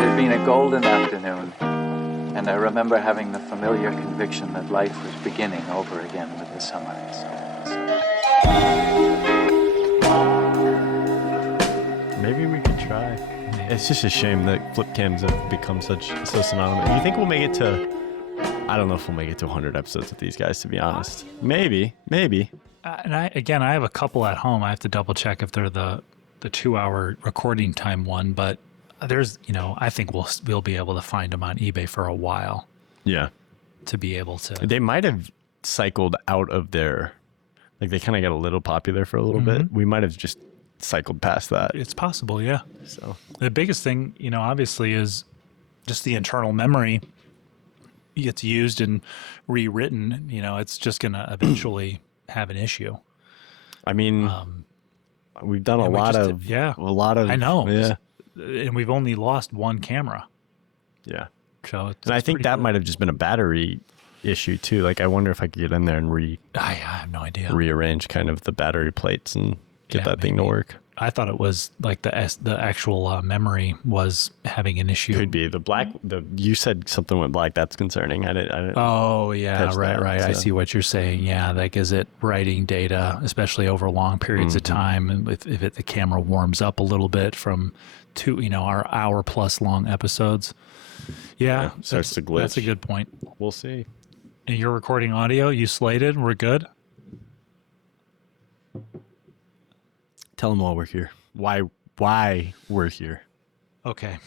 had been a golden afternoon, and I remember having the familiar conviction that life was beginning over again with the sunrise. Maybe we could try. It's just a shame that flip cams have become so synonymous. Do you think we'll make it to... I don't know if we'll make it to 100 episodes with these guys, to be honest. Maybe. And I have a couple at home. I have to double check if they're the 2-hour recording time one, but there's, I think we'll be able to find them on eBay for a while. Yeah. To be able to. They might have cycled out of their, like they kind of got a little popular for a little bit. We might have just cycled past that. It's possible, yeah. So the biggest thing, obviously is just the internal memory gets used and rewritten. It's just going to eventually have an issue. I mean, we've done a lot of. I know. Yeah. And we've only lost one camera. Yeah. So and I think that might have just been a battery issue too. Like I wonder if I could get in there and I have no idea. Rearrange kind of the battery plates and get that thing to work. I thought it was like the actual memory was having an issue. Could be you said something went black. That's concerning. I didn't. Oh yeah, right. So. I see what you're saying. Yeah, like is it writing data, especially over long periods of time, and if the camera warms up a little bit from our hour plus long episodes. Yeah, starts to glitch. That's a good point. We'll see. And you're recording audio. You slated. We're good. Tell them why we're here. Why we're here. Okay.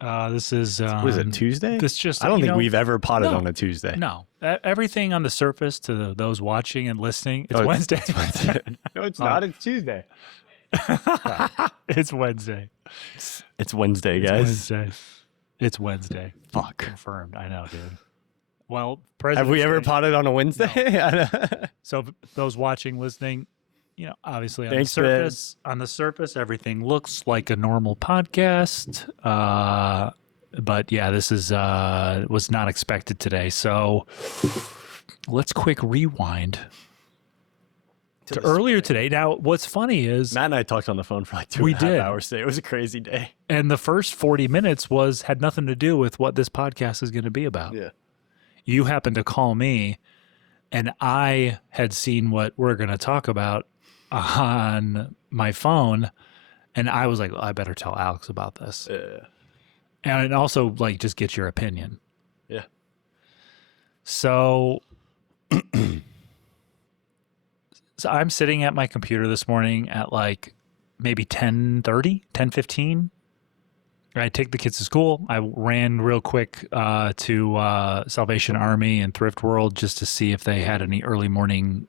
This is... was it Tuesday? I don't think we've ever potted on a Tuesday. No. Everything on the surface to those watching and listening, it's Wednesday. It's Wednesday. No, it's not. It's Tuesday. It's Wednesday. It's Wednesday, guys. It's Wednesday. Fuck. Confirmed. I know, dude. Well, have we ever potted on a Wednesday? No. So those watching, listening... obviously on the surface, everything looks like a normal podcast. But yeah, this was not expected today. So let's quick rewind to earlier today. Now, what's funny is Matt and I talked on the phone for like 2.5 hours today. It was a crazy day. And the first 40 minutes had nothing to do with what this podcast is going to be about. Yeah. You happened to call me and I had seen what we're going to talk about on my phone, and I was like, I better tell Alex about this. Yeah. And also, like, just get your opinion. Yeah. So I'm sitting at my computer this morning at like maybe 10:30, 10:15. I take the kids to school. I ran real quick to Salvation Army and Thrift World just to see if they had any early morning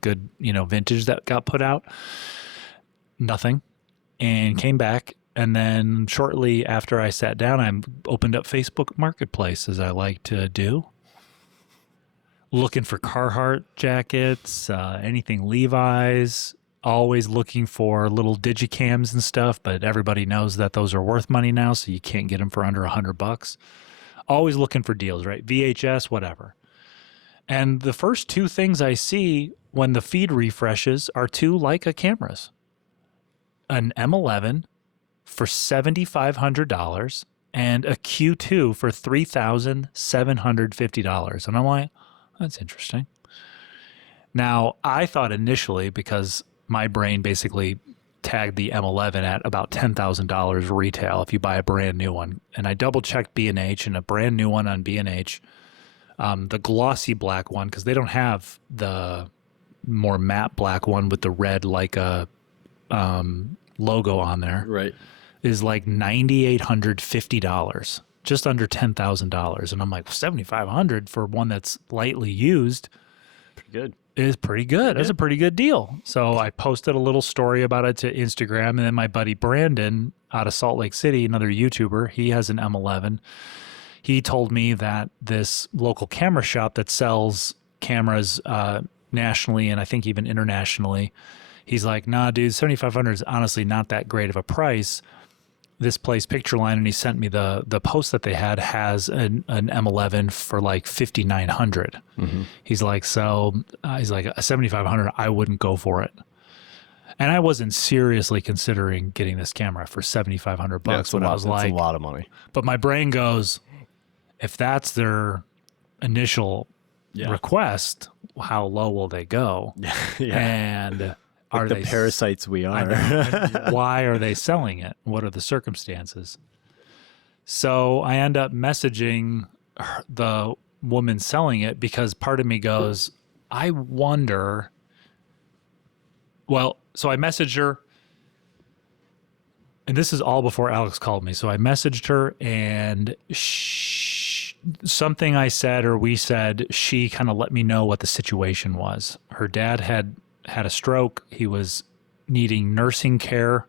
good, vintage that got put out. Nothing. And came back. And then shortly after I sat down, I opened up Facebook Marketplace, as I like to do. Looking for Carhartt jackets, anything Levi's. Always looking for little digicams and stuff, but everybody knows that those are worth money now, so you can't get them for under $100. Always looking for deals, right? VHS, whatever. And the first two things I see when the feed refreshes are two Leica cameras. An M11 for $7,500 and a Q2 for $3,750. And I'm like, that's interesting. Now, I thought initially, because my brain basically tagged the M11 at about $10,000 retail if you buy a brand new one. And I double-checked B&H, and a brand new one on B&H, the glossy black one, because they don't have the more matte black one with the red Leica logo on there. Right. Is like $9,850, just under $10,000. And I'm like, $7,500 for one that's lightly used. Pretty good. Is pretty good. That's a pretty good deal. So I posted a little story about it to Instagram, and then my buddy Brandon out of Salt Lake City, another YouTuber, he has an M11. He told me that this local camera shop that sells cameras nationally and I think even internationally, he's like, nah, dude, $7,500 is honestly not that great of a price. This place, Pictureline, and he sent me the post that they had has an M11 for like $5,900. He's like, so he's like, $7,500, I wouldn't go for it. And I wasn't seriously considering getting this camera for $7,500 when I was like, a lot of money. but my brain goes, if that's their initial request, how low will they go? Yeah. And are the they parasites we are? why are they selling it? What are the circumstances? So I end up messaging the woman selling it because part of me goes, I wonder. Well, so I messaged her, and this is all before Alex called me. So I messaged her, and something I said or we said, she kind of let me know what the situation was. Her dad had a stroke. He was needing nursing care,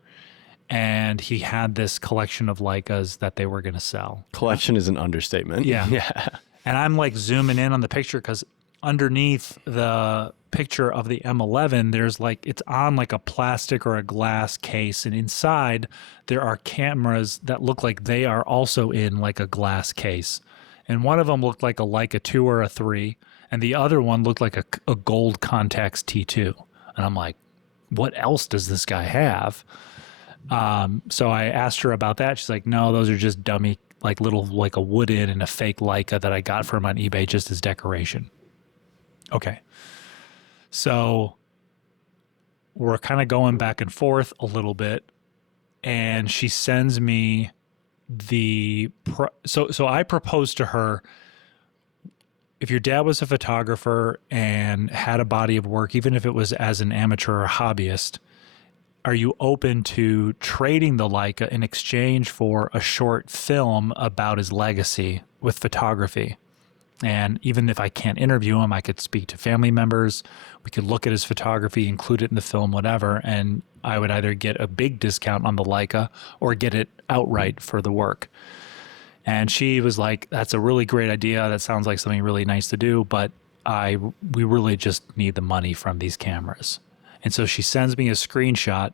and he had this collection of Leicas that they were going to sell. Collection is an understatement. Yeah. Yeah. And I'm like zooming in on the picture because underneath the picture of the M11, there's like, it's on like a plastic or a glass case, and inside there are cameras that look like they are also in like a glass case. And one of them looked like a Leica 2 or a 3, and the other one looked like a gold Contax T2. And I'm like, what else does this guy have? So I asked her about that. She's like, no, those are just dummy, like little, like a wood-in and a fake Leica that I got from on eBay just as decoration. Okay. So we're kind of going back and forth a little bit, and she sends me so I proposed to her, if your dad was a photographer and had a body of work, even if it was as an amateur or hobbyist, are you open to trading the Leica in exchange for a short film about his legacy with photography? And even if I can't interview him, I could speak to family members. We could look at his photography, include it in the film, whatever. And I would either get a big discount on the Leica or get it outright for the work. And she was like, that's a really great idea. That sounds like something really nice to do, but we really just need the money from these cameras. And so she sends me a screenshot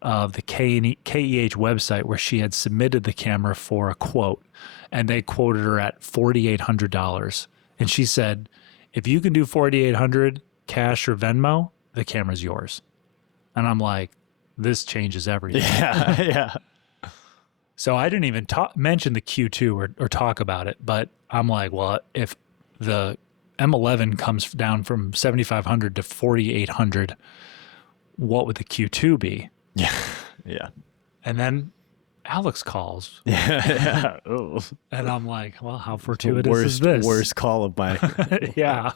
of the KEH website where she had submitted the camera for a quote, and they quoted her at $4,800. And she said, if you can do $4,800 cash or Venmo, the camera's yours. And I'm like, this changes everything. Yeah. Yeah. So I didn't even mention the Q2 or talk about it, but I'm like, well, if the M11 comes down from 7,500 to 4,800, what would the Q2 be? Yeah. Yeah. And then Alex calls. Yeah. Oh. And I'm like, well, how fortuitous is this? Worst call of my Yeah.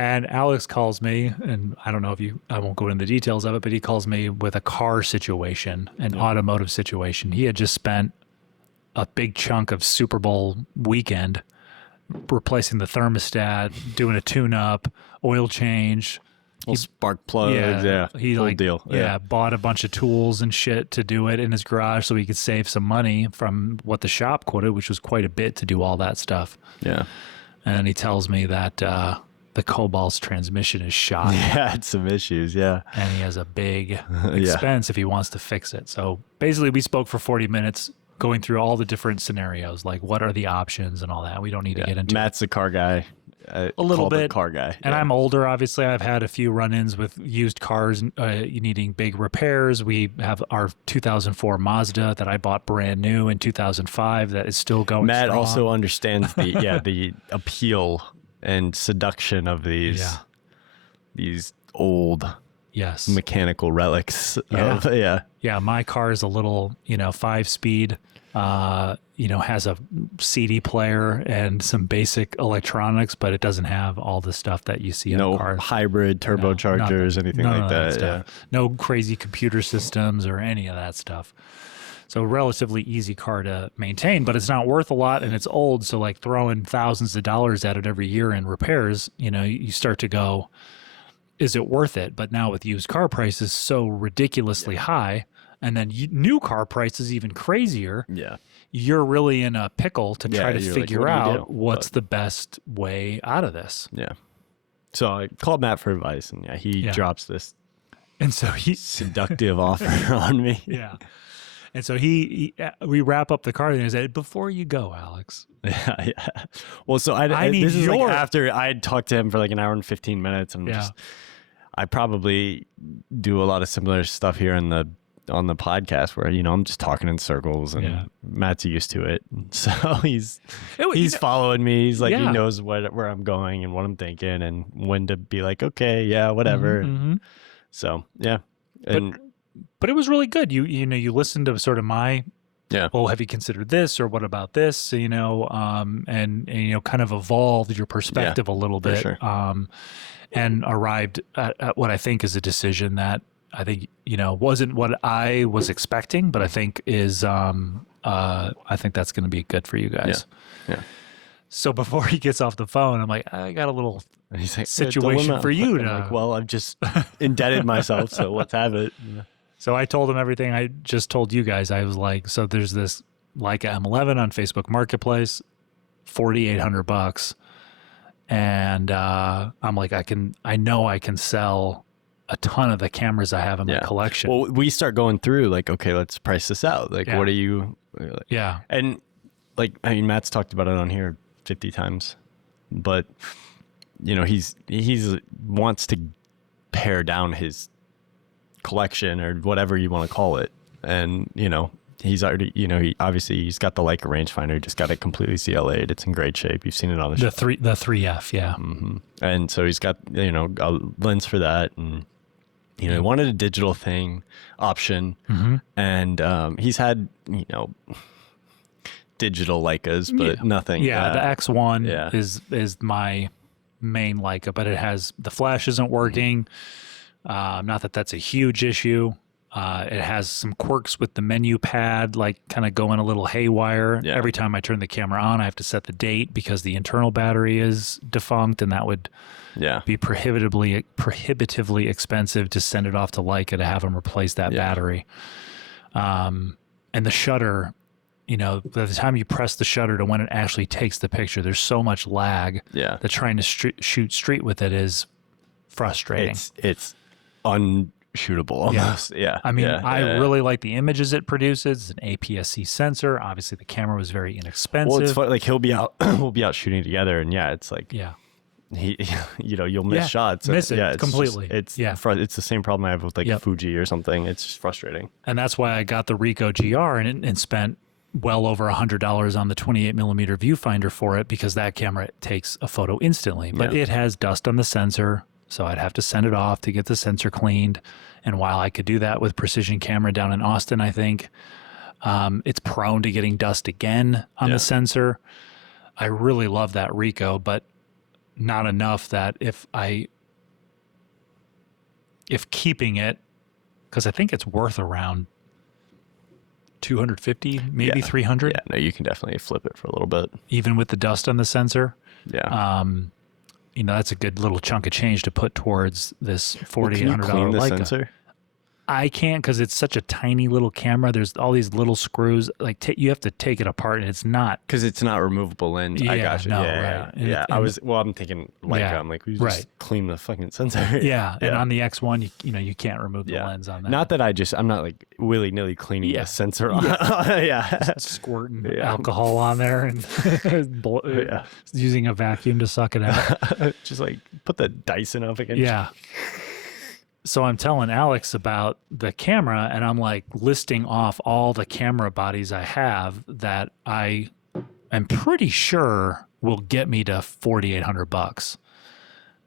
And Alex calls me, and I don't know I won't go into the details of it, but he calls me with a car situation, an automotive situation. He had just spent a big chunk of Super Bowl weekend replacing the thermostat, doing a tune-up, oil change. Spark plugs, He whole like deal. Bought a bunch of tools and shit to do it in his garage so he could save some money from what the shop quoted, which was quite a bit to do all that stuff. Yeah. And he tells me that the Cobalt's transmission is shot. Yeah, it's some issues, yeah. And he has a big expense if he wants to fix it. So basically we spoke for 40 minutes going through all the different scenarios, like what are the options and all that. We don't need to get into Matt's the car guy. A little bit. Car guy. And I'm older, obviously. I've had a few run-ins with used cars needing big repairs. We have our 2004 Mazda that I bought brand new in 2005 that is still going Matt strong. also understands the appeal and seduction of these old mechanical relics. Yeah, my car is a little, 5-speed, has a CD player and some basic electronics, but it doesn't have all the stuff that you see in cars. No hybrid turbochargers, anything like that. Yeah. No crazy computer systems or any of that stuff. So relatively easy car to maintain, but it's not worth a lot and it's old. So like throwing thousands of dollars at it every year in repairs, you start to go, is it worth it? But now with used car prices so ridiculously high, and then new car prices even crazier, you're really in a pickle to try to figure out what's the best way out of this. Yeah. So I called Matt for advice, and he drops this and so seductive offer on me. Yeah. And so we wrap up the car and he said, before you go, Alex. Yeah. Well, so I need this is like after I had talked to him for like an hour and 15 minutes, and I probably do a lot of similar stuff here on the podcast where, you know, I'm just talking in circles, and Matt's used to it. So he's following me. He's like, he knows where I'm going and what I'm thinking and when to be like, okay, yeah, whatever. So, yeah. But it was really good. You know, you listened to sort of my, well, have you considered this, or what about this? You know, and you know, kind of evolved your perspective a little bit, and arrived at what I think is a decision that I think, you know, wasn't what I was expecting, but I think is, I think that's going to be good for you guys. Yeah. So before he gets off the phone, I'm like, I got a little situation for you. Like, well, I've just indebted myself, so let's have it. So I told him everything I just told you guys. I was like, so there's this Leica M11 on Facebook Marketplace, $4,800, and I'm like, I know I can sell a ton of the cameras I have in my collection. Well, we start going through like, okay, let's price this out. Like, what are you? Like, and like, I mean, Matt's talked about it on here 50 times, but you know, he's wants to pare down his collection or whatever you want to call it. And, you know, he's already, you know, he's got the Leica rangefinder, just got it completely CLA'd. It's in great shape. You've seen it on the show. The 3F. Yeah. And so he's got, you know, a lens for that. And, you know, he wanted a digital thing option. And he's had, you know, digital Leicas, but nothing. The X1 is my main Leica, but it has, the flash isn't working. Not that that's a huge issue. It has some quirks with the menu pad, like kind of going a little haywire. Every time I turn the camera on, I have to set the date because the internal battery is defunct, and that would be prohibitively expensive to send it off to Leica to have them replace that battery. And the shutter, you know, by the time you press the shutter to when it actually takes the picture, there's so much lag that trying to shoot street with it is frustrating. It's unshootable almost. I mean, I really like the images it produces. It's an APS-C sensor. Obviously, the camera was very inexpensive. Well, it's fun. Like we'll be out shooting together, and it's like he, you know, you'll miss shots. Miss it completely. It's the same problem I have with like Fuji or something. It's just frustrating. And that's why I got the Ricoh GR and spent well over $100 on the 28mm viewfinder for it, because that camera takes a photo instantly, but it has dust on the sensor. So I'd have to send it off to get the sensor cleaned. And while I could do that with Precision Camera down in Austin, I think it's prone to getting dust again on the sensor. I really love that Ricoh, but not enough that if keeping it, because I think it's worth around 250, maybe 300. Yeah, no, you can definitely flip it for a little bit. Even with the dust on the sensor. You know, that's a good little chunk of change to put towards this $4,800 Leica. Sensor? I can't, because it's such a tiny little camera. There's all these little screws. Like you have to take it apart, and it's not, because it's not removable lens. I got you. I'm thinking Leica. I'm like, we just clean the fucking sensor. And on the X1, you can't remove the lens on that. Not that I'm not like willy nilly cleaning the sensor on. Squirting alcohol on there and using a vacuum to suck it out. Just like put the Dyson up again. So I'm telling Alex about the camera, and I'm like listing off all the camera bodies I have that I am pretty sure will get me to $4,800.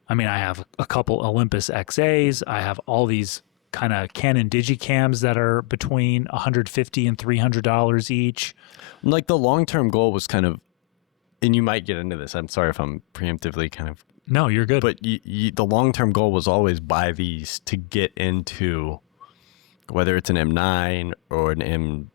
I mean, I have a couple Olympus XAs. I have all these kind of Canon Digicams that are between $150 and $300 each. Like the long-term goal was kind of, and you might get into this, I'm sorry if I'm preemptively kind of. No, you're good. But the long-term goal was always buy these to get into, whether it's an M9 or an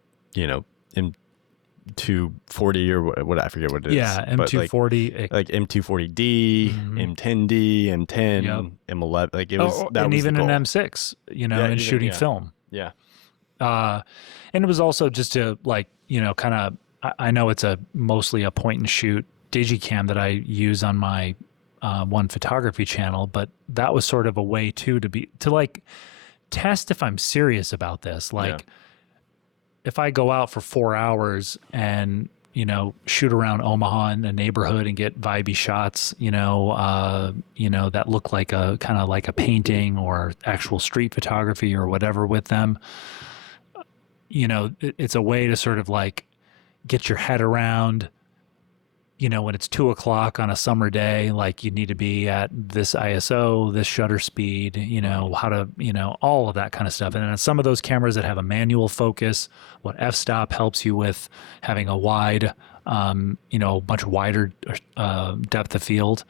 M240 or what, I forget what it is. Yeah, M240. Like M240D, M10D, M10, M11. Like it was, that and was even the goal. an M6, and shooting film. Yeah. And it was also just to kind of, I know it's mostly a point and shoot Digicam that I use on my one photography channel, but that was sort of a way to test if I'm serious about this. If I go out for 4 hours and shoot around Omaha in a neighborhood and get vibey shots, that look like a kind of like a painting or actual street photography or whatever with them. It's a way to sort of like get your head around, when it's 2:00 on a summer day, like you need to be at this ISO, this shutter speed, how to, all of that kind of stuff. And then some of those cameras that have a manual focus, what f-stop helps you with having a wide, much wider depth of field,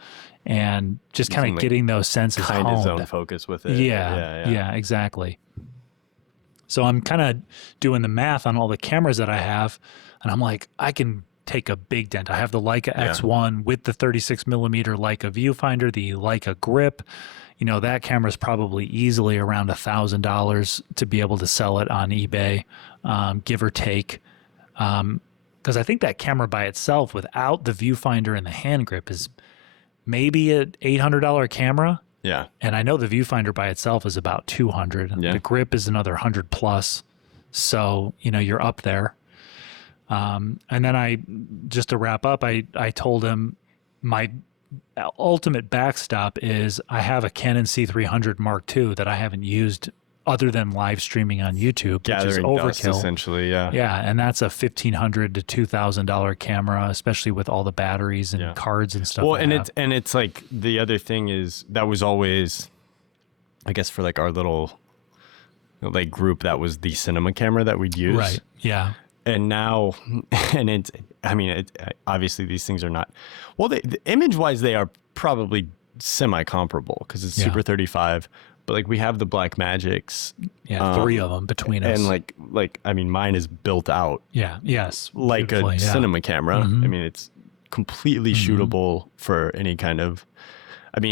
and just kind of getting those senses kind honed. of zone focus with it. Yeah, exactly. So I'm kind of doing the math on all the cameras that I have, and I'm like, I can take a big dent. I have the Leica X1 with the 36 millimeter Leica viewfinder, the Leica grip. That camera is probably easily around $1,000 to be able to sell it on eBay, give or take. Because I think that camera by itself, without the viewfinder and the hand grip, is maybe an $800 camera. Yeah. And I know the viewfinder by itself is about $200. Yeah. The grip is another $100 plus. So, you're up there. And then just to wrap up, I told him my ultimate backstop is I have a Canon C300 Mark II that I haven't used other than live streaming on YouTube, Gathering which is overkill. dust, essentially, yeah. Yeah, and that's a $1,500 to $2,000 camera, especially with all the batteries and cards and stuff. Well, it's like the other thing is that was always, I guess, for like our little like group, that was the cinema camera that we'd use. Right. Yeah. And now, obviously these things are not, well, image-wise, they are probably semi-comparable because it's Super 35, but like we have the Black Magics. Yeah, 3 of them between us. And mine is built out. Yeah, yes. Like a cinema camera. Mm-hmm. It's completely shootable for any kind of, at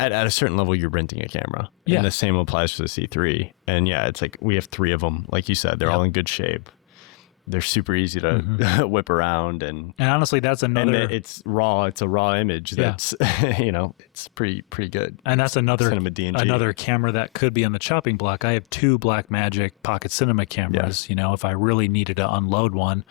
a certain level, you're renting a camera. Yeah. And the same applies for the C3. And it's like we have 3 of them. Like you said, they're all in good shape. They're super easy to whip around, and honestly, that's another. And it's raw. It's a raw image. That's it's pretty good. And that's another Cinema DNG. Another camera that could be on the chopping block. I have 2 Blackmagic Pocket Cinema cameras. Yeah. If I really needed to unload one,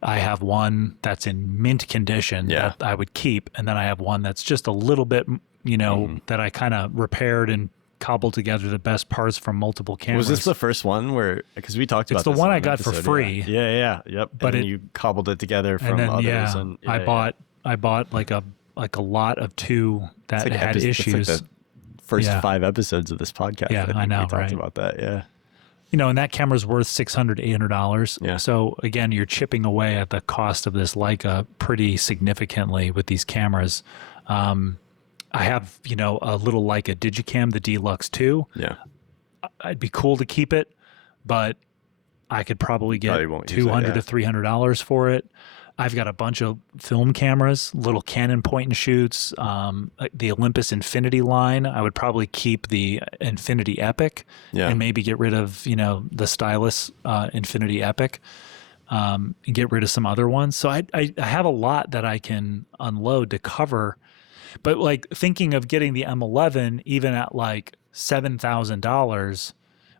I have one that's in mint condition that I would keep, and then I have one that's just a little bit, that I kind of repaired and cobbled together the best parts from multiple cameras. Was this the first one where, because we talked about it's the this one in I an got episode, for free. Yep. But and then you cobbled it together from others. And I bought like a lot of 2 that had issues. It's like the first 5 episodes of this podcast. Yeah, I know, we talked about that. Yeah. And that camera's worth $600, $800. Yeah. So again, you're chipping away at the cost of this Leica pretty significantly with these cameras. I have, a little Leica Digicam, the Deluxe 2. Yeah. I'd be cool to keep it, but I could probably get $200 to $300 for it. I've got a bunch of film cameras, little Canon point and shoots, the Olympus Infinity line. I would probably keep the Infinity Epic and maybe get rid of, the stylus Infinity Epic, and get rid of some other ones. So I have a lot that I can unload to cover. But like thinking of getting the M11 even at like $7,000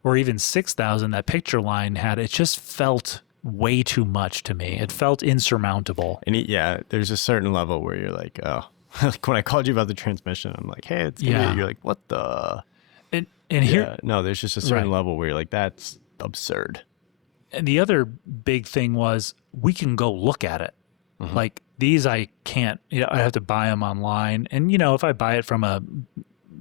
or even $6,000, that picture line had, it just felt way too much to me. It felt insurmountable. And there's a certain level where you're like, oh, like when I called you about the transmission, I'm like, hey, it's gonna be, you're like, what the? And here, no, there's just a certain level where you're like, that's absurd. And the other big thing was we can go look at it. Mm-hmm. Like these, I can't. I have to buy them online, and if I buy it from a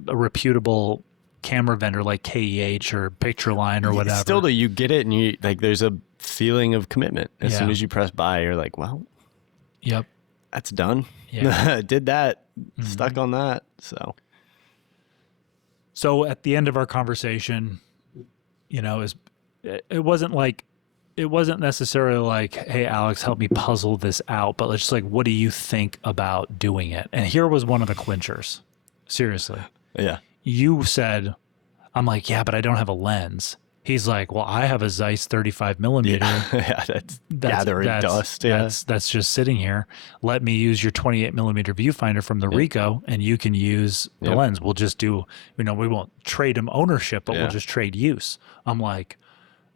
reputable camera vendor like KEH or Pictureline or whatever, still, though, you get it, and you like. There's a feeling of commitment as soon as you press buy. You're like, well, yep, that's done. Yeah. Did that, stuck on that. So at the end of our conversation, it wasn't necessarily like, hey, Alex, help me puzzle this out, but it's just like, what do you think about doing it? And here was one of the clinchers. Seriously. Yeah. You said, I'm like, yeah, but I don't have a lens. He's like, well, I have a Zeiss 35 millimeter. Yeah, that's gathering dust. Yeah. That's just sitting here. Let me use your 28 millimeter viewfinder from the Ricoh, and you can use the lens. We'll just do, we won't trade him ownership, but we'll just trade use. I'm like,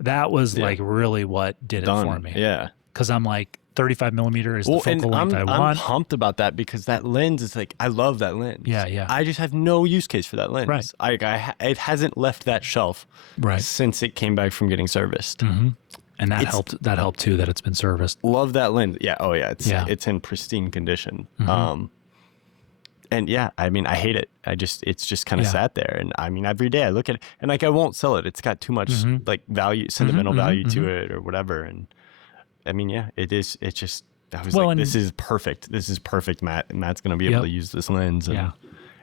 that was like really what did it for me. Yeah. Because I'm like, 35 millimeter is the focal length I want. I'm pumped about that because that lens is like, I love that lens. Yeah. I just have no use case for that lens. Right. It hasn't left that shelf since it came back from getting serviced. Mm-hmm. And that helped too, that it's been serviced. Love that lens. Yeah. Oh yeah. It's in pristine condition. Mm-hmm. And yeah, I mean, I hate it. It's just kind of sat there. And I mean, every day I look at it and like, I won't sell it. It's got too much like value, sentimental value to it or whatever. And I mean, yeah, it is. It's just, I was like, this is perfect. This is perfect, Matt. Matt's going to be able to use this lens.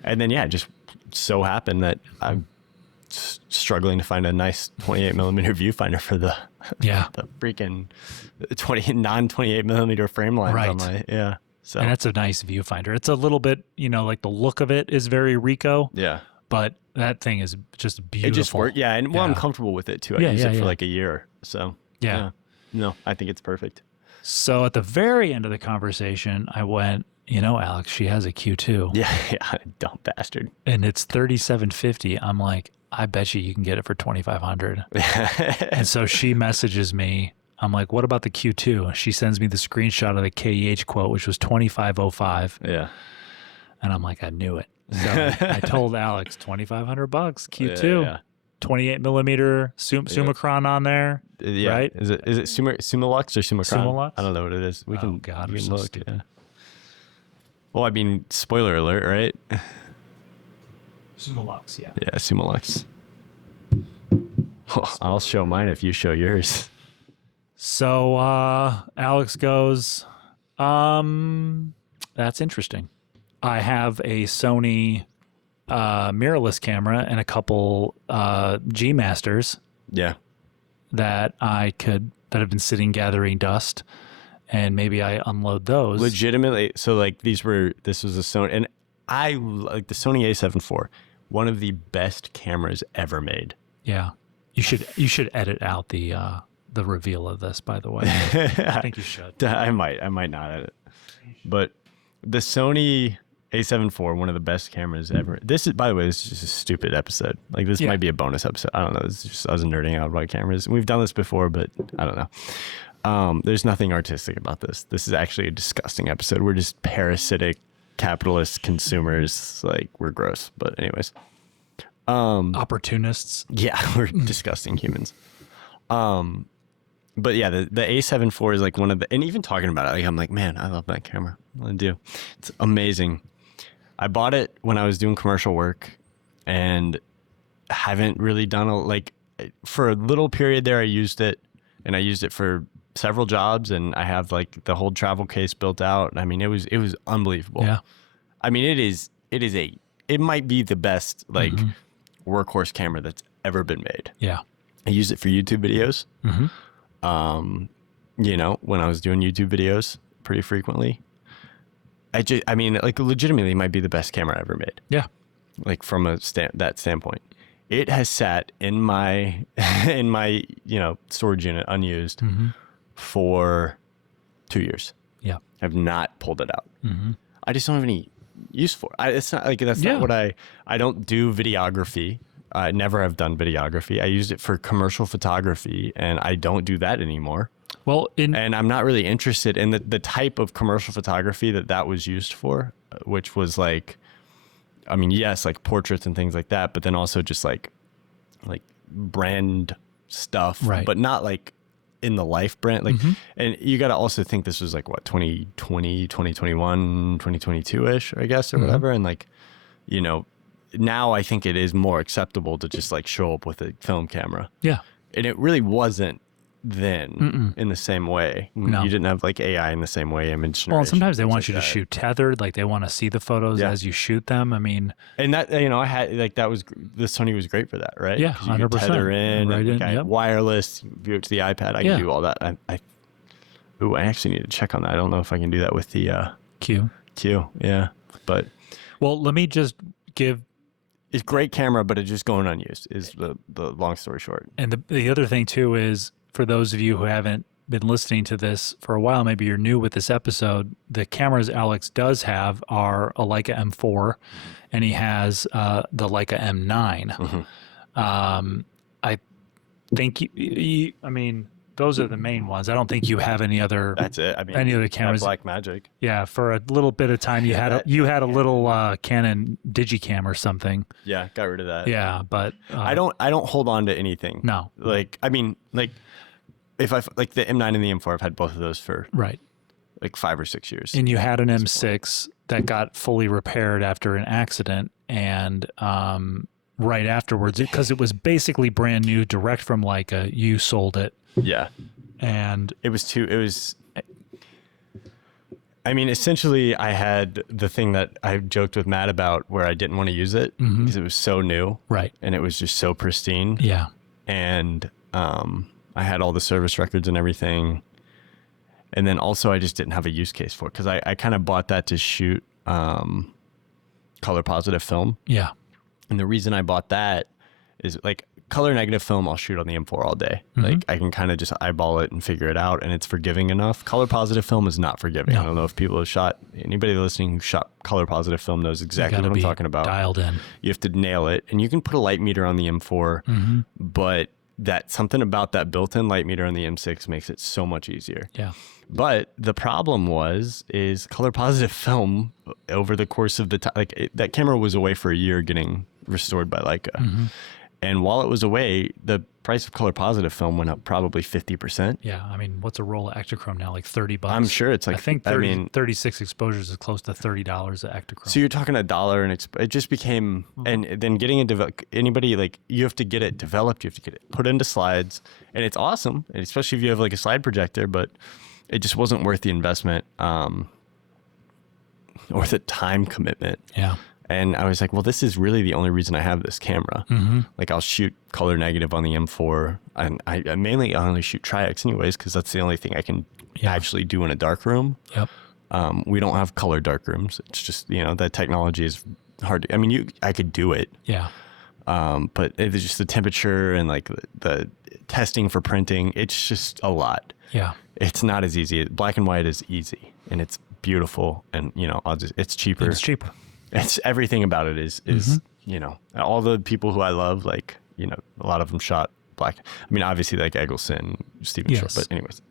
And then, yeah, it just so happened that I'm struggling to find a nice 28 millimeter viewfinder for the freaking non 28 millimeter frame lines on my, So. And that's a nice viewfinder. It's a little bit, like the look of it is very Ricoh. Yeah. But that thing is just beautiful. It just worked. Yeah. And I'm comfortable with it too. I use it for like a year. So yeah. No, I think it's perfect. So at the very end of the conversation, I went, Alex, she has a Q2. Yeah. Dumb bastard. And it's $3,750. I'm like, I bet you can get it for $2,500. And so she messages me. I'm like, what about the Q2? She sends me the screenshot of the KEH quote, which was $2,505. Yeah. And I'm like, I knew it. So I told Alex, $2,500 Q2. Yeah. 28 millimeter Summicron on there. Yeah. Right? Is it Summilux or Summicron? Summilux? I don't know what it is. We can so look. Stupid. Yeah. Well, I mean, spoiler alert, right? Summilux, yeah. Yeah, Summilux. Oh, I'll show mine if you show yours. So Alex goes, that's interesting. I have a Sony mirrorless camera and a couple G Masters. Yeah. That have been sitting gathering dust, and maybe I unload those. Legitimately, so like this was a Sony, and I like the Sony A7 IV, one of the best cameras ever made. Yeah. You should edit out the reveal of this, by the way. I think you should. I might not edit. But the Sony A7 IV, one of the best cameras ever. This is, by the way, this is just a stupid episode. Like this might be a bonus episode. I don't know. It's just us nerding out about cameras. We've done this before, but I don't know. There's nothing artistic about this. This is actually a disgusting episode. We're just parasitic capitalist consumers. Like we're gross. But anyways. Opportunists. Yeah, we're disgusting humans. But yeah, the A7 IV is like one of the, and even talking about it, like I'm like, man, I love that camera. I do. It's amazing. I bought it when I was doing commercial work and haven't really done for a little period there. I used it and I used it for several jobs, and I have like the whole travel case built out. I mean, it was unbelievable. Yeah. I mean, it might be the best workhorse camera that's ever been made. Yeah. I use it for YouTube videos. Mm-hmm. When I was doing YouTube videos pretty frequently, I mean, like legitimately might be the best camera ever made. Yeah. Like from that standpoint, it has sat in my, storage unit unused for 2 years. Yeah. I've not pulled it out. Mm-hmm. I just don't have any use for it. It's not like, that's not what I don't do videography. I never have done videography. I used it for commercial photography, and I don't do that anymore. Well, and I'm not really interested in the type of commercial photography that was used for, which was like, I mean, yes, like portraits and things like that, but then also just like brand stuff, right? But not like in the life brand. Like, and you got to also think this was like what, 2020, 2021, 2022-ish, I guess, or whatever. And like, now I think it is more acceptable to just like show up with a film camera. Yeah. And it really wasn't then in the same way. No. You didn't have like AI in the same way, image generation. Well, sometimes they want you to shoot tethered, like they want to see the photos as you shoot them. I mean, and that, I had like, the Sony was great for that, right? Yeah, 100%. You could tether in, right and wireless, view it to the iPad. I can do all that. I actually need to check on that. I don't know if I can do that with the Q. Yeah. But well, let me just give. It's great camera, but it's just going unused is the long story short. And the other thing too is, for those of you who haven't been listening to this for a while, maybe you're new with this episode, the cameras Alex does have are a Leica M4 and he has the Leica M9. I think, I mean, those are the main ones. I don't think you have any other. That's it. I mean, any other cameras. Black Magic. Yeah, for a little bit of time, you had a little Canon Digicam or something. Yeah, got rid of that. Yeah, but I don't hold on to anything. No. Like, I mean, like, if I like the M9 and the M4, I've had both of those for like 5 or 6 years. And you had an M6 that got fully repaired after an accident, and right afterwards, because it was basically brand new, direct from Leica. You sold it. Yeah. And I mean, essentially, I had the thing that I joked with Matt about where I didn't want to use it because it was so new. Right. And it was just so pristine. Yeah. And I had all the service records and everything. And then also I just didn't have a use case for it because I kind of bought that to shoot color positive film. Yeah. And the reason I bought that is like color negative film, I'll shoot on the M4 all day. Like I can kind of just eyeball it and figure it out, and it's forgiving enough. Color positive film is not forgiving. I don't know if people have shot, anybody listening who shot color positive film knows exactly what I'm talking about. Dialed in. You have to nail it, and you can put a light meter on the M4, but that something about that built-in light meter on the M6 makes it so much easier. Yeah. But the problem is color positive film over the course of the time, like that camera was away for a year getting restored by Leica. And while it was away, the price of color positive film went up probably 50%. Yeah. I mean, what's a roll of Ektachrome now? Like $30? I'm sure it's like, I think 36 exposures is close to $30 of Ektachrome. So you're talking $1 and it just became, and then getting it, anybody like, you have to get it developed, you have to get it put into slides, and it's awesome, especially if you have like a slide projector, but it just wasn't worth the investment or the time commitment. Yeah. And I was like, well, this is really the only reason I have this camera. Like I'll shoot color negative on the M4, and I only shoot Tri-X anyways, because that's the only thing I can actually do in a dark room. Yep. We don't have color dark rooms. It's just, that technology is hard. I mean, I could do it. Yeah. But it's just the temperature and like the testing for printing. It's just a lot. Yeah. It's not as easy. Black and white is easy and it's beautiful, and it's cheaper. It's cheaper. It's everything about it is all the people who I love, like, a lot of them shot black. I mean, obviously like Eggleston, Stephen Short, but anyways,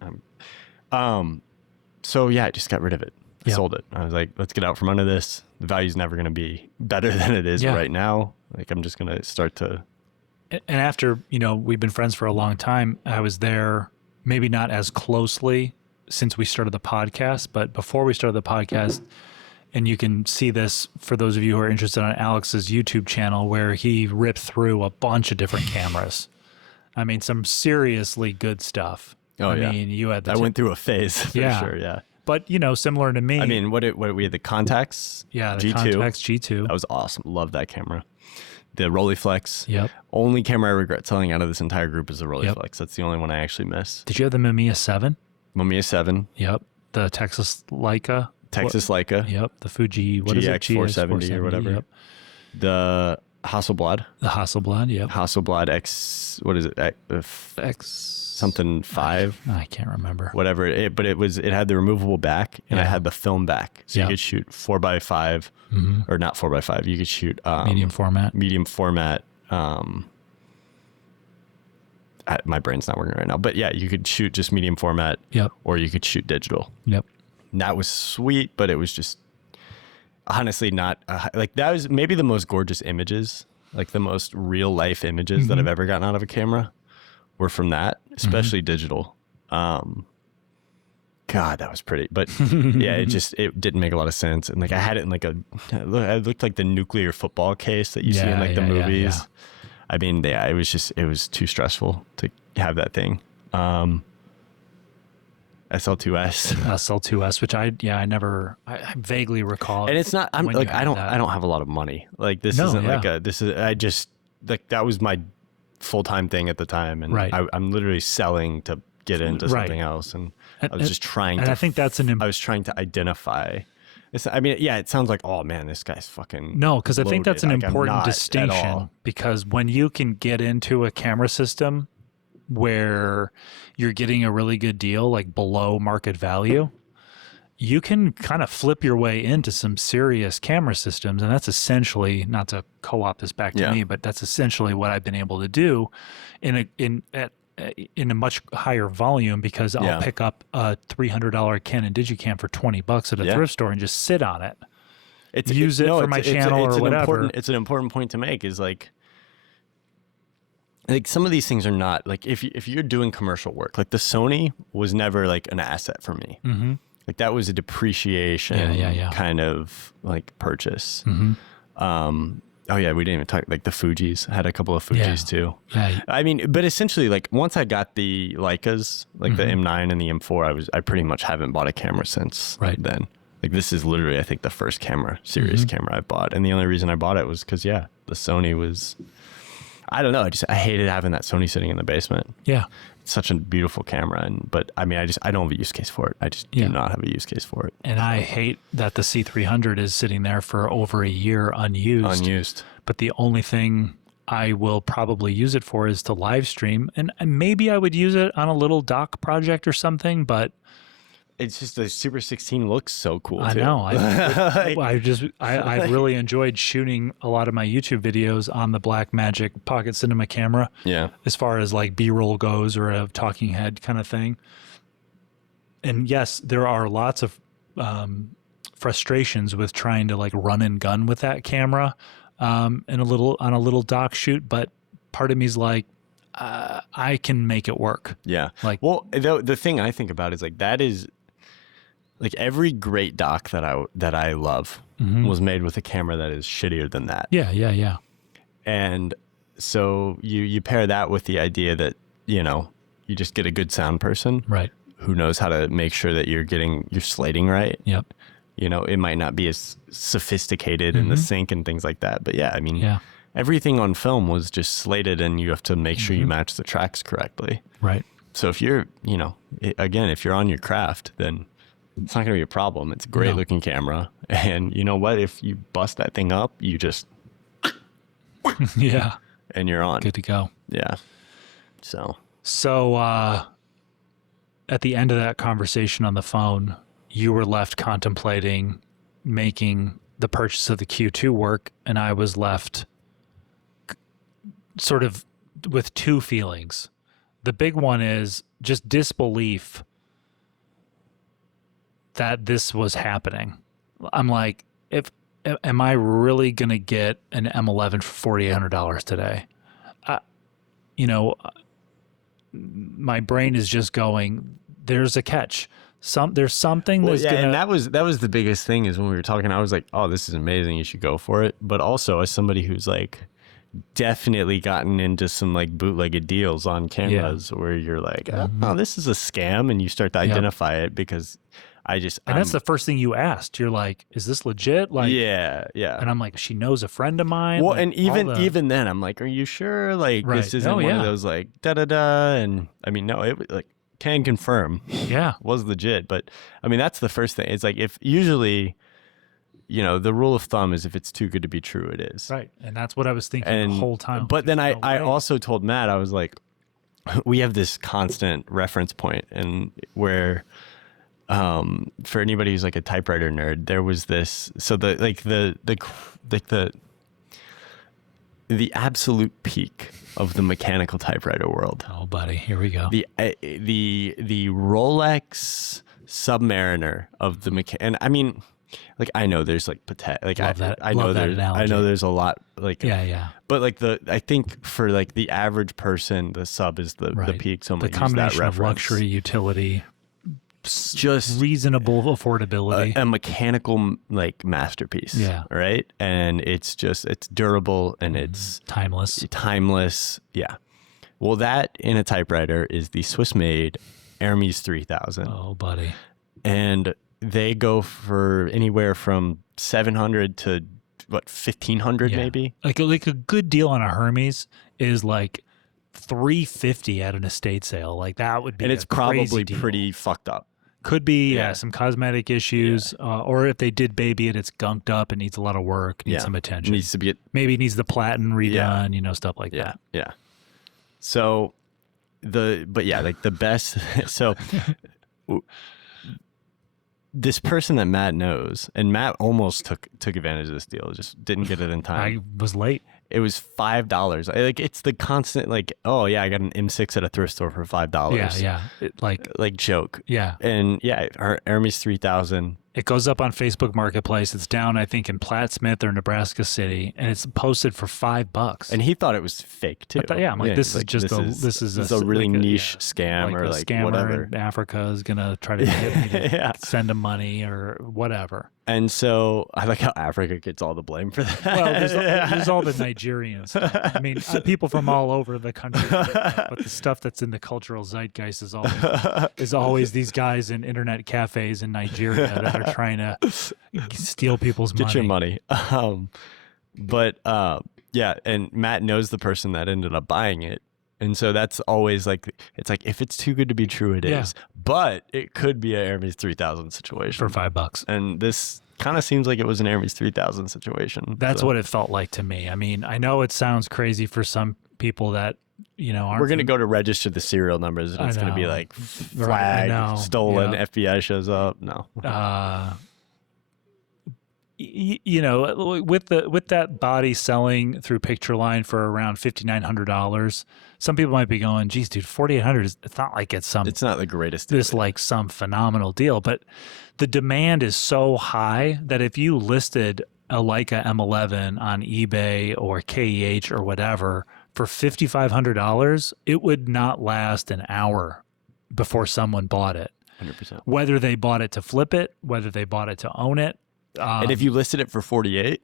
so yeah, I just got rid of it. I sold it. I was like, let's get out from under this. The value's never going to be better than it is right now. Like, I'm just going to start to. And after, we've been friends for a long time, I was there, maybe not as closely since we started the podcast, but before we started the podcast, and you can see this for those of you who are interested on Alex's YouTube channel, where he ripped through a bunch of different cameras. I mean, some seriously good stuff. Oh, I mean, you had I went through a phase for sure. Yeah. But, similar to me. I mean, what we had the Contax. Yeah, the Contax G2. That was awesome. Love that camera. The Rolleiflex. Yep. Only camera I regret selling out of this entire group is the Rolleiflex. Yep. That's the only one I actually miss. Did you have the Mamiya 7? Mamiya 7. Yep. The Texas Leica. Leica. Yep. The Fuji, what is it? GX 470 or whatever. Yep. The Hasselblad. Yep. Hasselblad X, what is it? X something 5. I can't remember. Whatever. But it had the removable back, and it had the film back. So you could shoot 4x5 or not 4x5. You could shoot medium format. My brain's not working right now, but yeah, you could shoot just medium format. Yep. Or you could shoot digital. Yep. And that was sweet, but it was just honestly not like, that was maybe the most gorgeous images, like the most real life images that I've ever gotten out of a camera were from that, especially digital. God, that was pretty, but yeah, it didn't make a lot of sense. And like, I had it in like it looked like the nuclear football case that you see in like the movies. Yeah. I mean, it was too stressful to have that thing. SL2S, which I vaguely recall. And it's not, I don't have a lot of money. Like that was my full-time thing at the time. And I'm literally selling to get into something else. And I was just trying to, I think that's I was trying to identify. It sounds like, oh man, this guy's fucking No, because I think that's an like, important distinction, because when you can get into a camera system where you're getting a really good deal, like below market value, you can kind of flip your way into some serious camera systems. And that's essentially, not to co-opt this back to me, but that's essentially what I've been able to do at in a much higher volume because I'll pick up a $300 Canon Digicam for $20 at a thrift store and just sit on it. Use it for my channel or whatever. It's an important point to make is like some of these things are not like if you're doing commercial work, like the Sony was never like an asset for me. Mm-hmm. Like that was a depreciation kind of like purchase. Mm-hmm. Oh yeah, we didn't even talk like the Fujis. I had a couple of Fujis too. Yeah. I mean, but essentially like once I got the Leicas, like the M9 and the M4, I pretty much haven't bought a camera since then. Like this is literally I think the first serious camera I bought. And the only reason I bought it was because the Sony was, I don't know, I hated having that Sony sitting in the basement. Yeah. It's such a beautiful camera, but I mean I don't have a use case for it. I just do not have a use case for it. And I hate that the C300 is sitting there for over a year unused. But the only thing I will probably use it for is to live stream, and maybe I would use it on a little doc project or something, but it's just the Super 16 looks so cool. I know. I really enjoyed shooting a lot of my YouTube videos on the Blackmagic Pocket Cinema camera. Yeah. As far as like B-roll goes or a talking head kind of thing. And yes, there are lots of frustrations with trying to like run and gun with that camera on a little doc shoot, but part of me is like, I can make it work. Yeah. The thing I think about is like that is like every great doc that I love was made with a camera that is shittier than that. Yeah. And so you pair that with the idea that, you just get a good sound person. Right. Who knows how to make sure that you're getting your slating right. Yep. It might not be as sophisticated in the sync and things like that. But I mean, everything on film was just slated and you have to make sure you match the tracks correctly. Right. So if you're, if you're on your craft, then it's not going to be a problem. It's a great looking camera. And you know what? If you bust that thing up, you just, and you're on. Good to go. Yeah. So at the end of that conversation on the phone, you were left contemplating making the purchase of the Q2 work, and I was left sort of with two feelings. The big one is just disbelief that this was happening. I'm like, am I really going to get an M11 for $4,800 today? My brain is just going, there's a catch. There's something that's and that was the biggest thing is when we were talking, I was like, oh, this is amazing. You should go for it. But also as somebody who's like definitely gotten into some like bootlegged deals on cameras where you're like, oh, this is a scam. And you start to identify it because that's the first thing you asked. You're like, is this legit? Like, yeah. And I'm like, she knows a friend of mine. Well, like, and even then I'm like, are you sure? Like, this isn't one of those like da-da-da. And I mean, no, it like can confirm. Yeah. Was legit. But I mean, that's the first thing. It's like, if usually, the rule of thumb is if it's too good to be true, it is. Right. And that's what I was thinking the whole time. But then I also told Matt, I was like, we have this constant reference point and where, for anybody who's like a typewriter nerd, there was this, so the absolute peak of the mechanical typewriter world. Oh, buddy, here we go. The Rolex Submariner of the and I mean, like I know there's like I know there's a lot like but like I think for like the average person, the Sub is the peak. So I'm the combination of luxury, utility, just reasonable affordability, a mechanical like masterpiece. Yeah. Right. And it's durable and it's timeless. Yeah. Well, that in a typewriter is the Swiss made Hermes 3000. Oh, buddy. And they go for anywhere from 700 to what, 1500 maybe. Like a good deal on a Hermes is like $350 at an estate sale. Like that would be, and it's probably pretty fucked up. Could be some cosmetic issues, or if they did baby it, it's gunked up. It needs a lot of work. Needs some attention. Needs to be maybe it needs the platen redone. Stuff like that. Yeah. So like the best. So this person that Matt knows, and Matt almost took advantage of this deal, just didn't get it in time. I was late. it was $5. Like it's the constant like, oh yeah, I got an M6 at a thrift store for $5. Yeah. Like joke. Yeah. And yeah, our Hermes 3000. It goes up on Facebook Marketplace. It's down, I think, in Platt Smith or Nebraska City, and it's posted for $5. And he thought it was fake too. I'm like, this is just this is a really niche scam, or a like scammer whatever. in Africa is gonna try to get me to send him money or whatever. And so I like how Africa gets all the blame for that. Well, there's all the Nigerians. I mean, people from all over the country, but the stuff that's in the cultural zeitgeist is always these guys in internet cafes in Nigeria that are trying to steal people's money. Get your money. Yeah, and Matt knows the person that ended up buying it. And so that's always like, it's like, if it's too good to be true, it is. But it could be a Hermes 3000 situation. For $5. And this kind of seems like it was an Hermes 3000 situation. That's what it felt like to me. I mean, I know it sounds crazy for some people that, aren't. We're going to go to register the serial numbers, and it's going to be like flag, stolen, FBI shows up. No. With that body selling through Picture Line for around $5,900, some people might be going, geez, dude, $4,800 it's not like it's not the greatest deal. It's like some phenomenal deal, but the demand is so high that if you listed a Leica M11 on eBay or KEH or whatever for $5,500, it would not last an hour before someone bought it. 100%. Whether they bought it to flip it, whether they bought it to own it. And if you listed it for 48,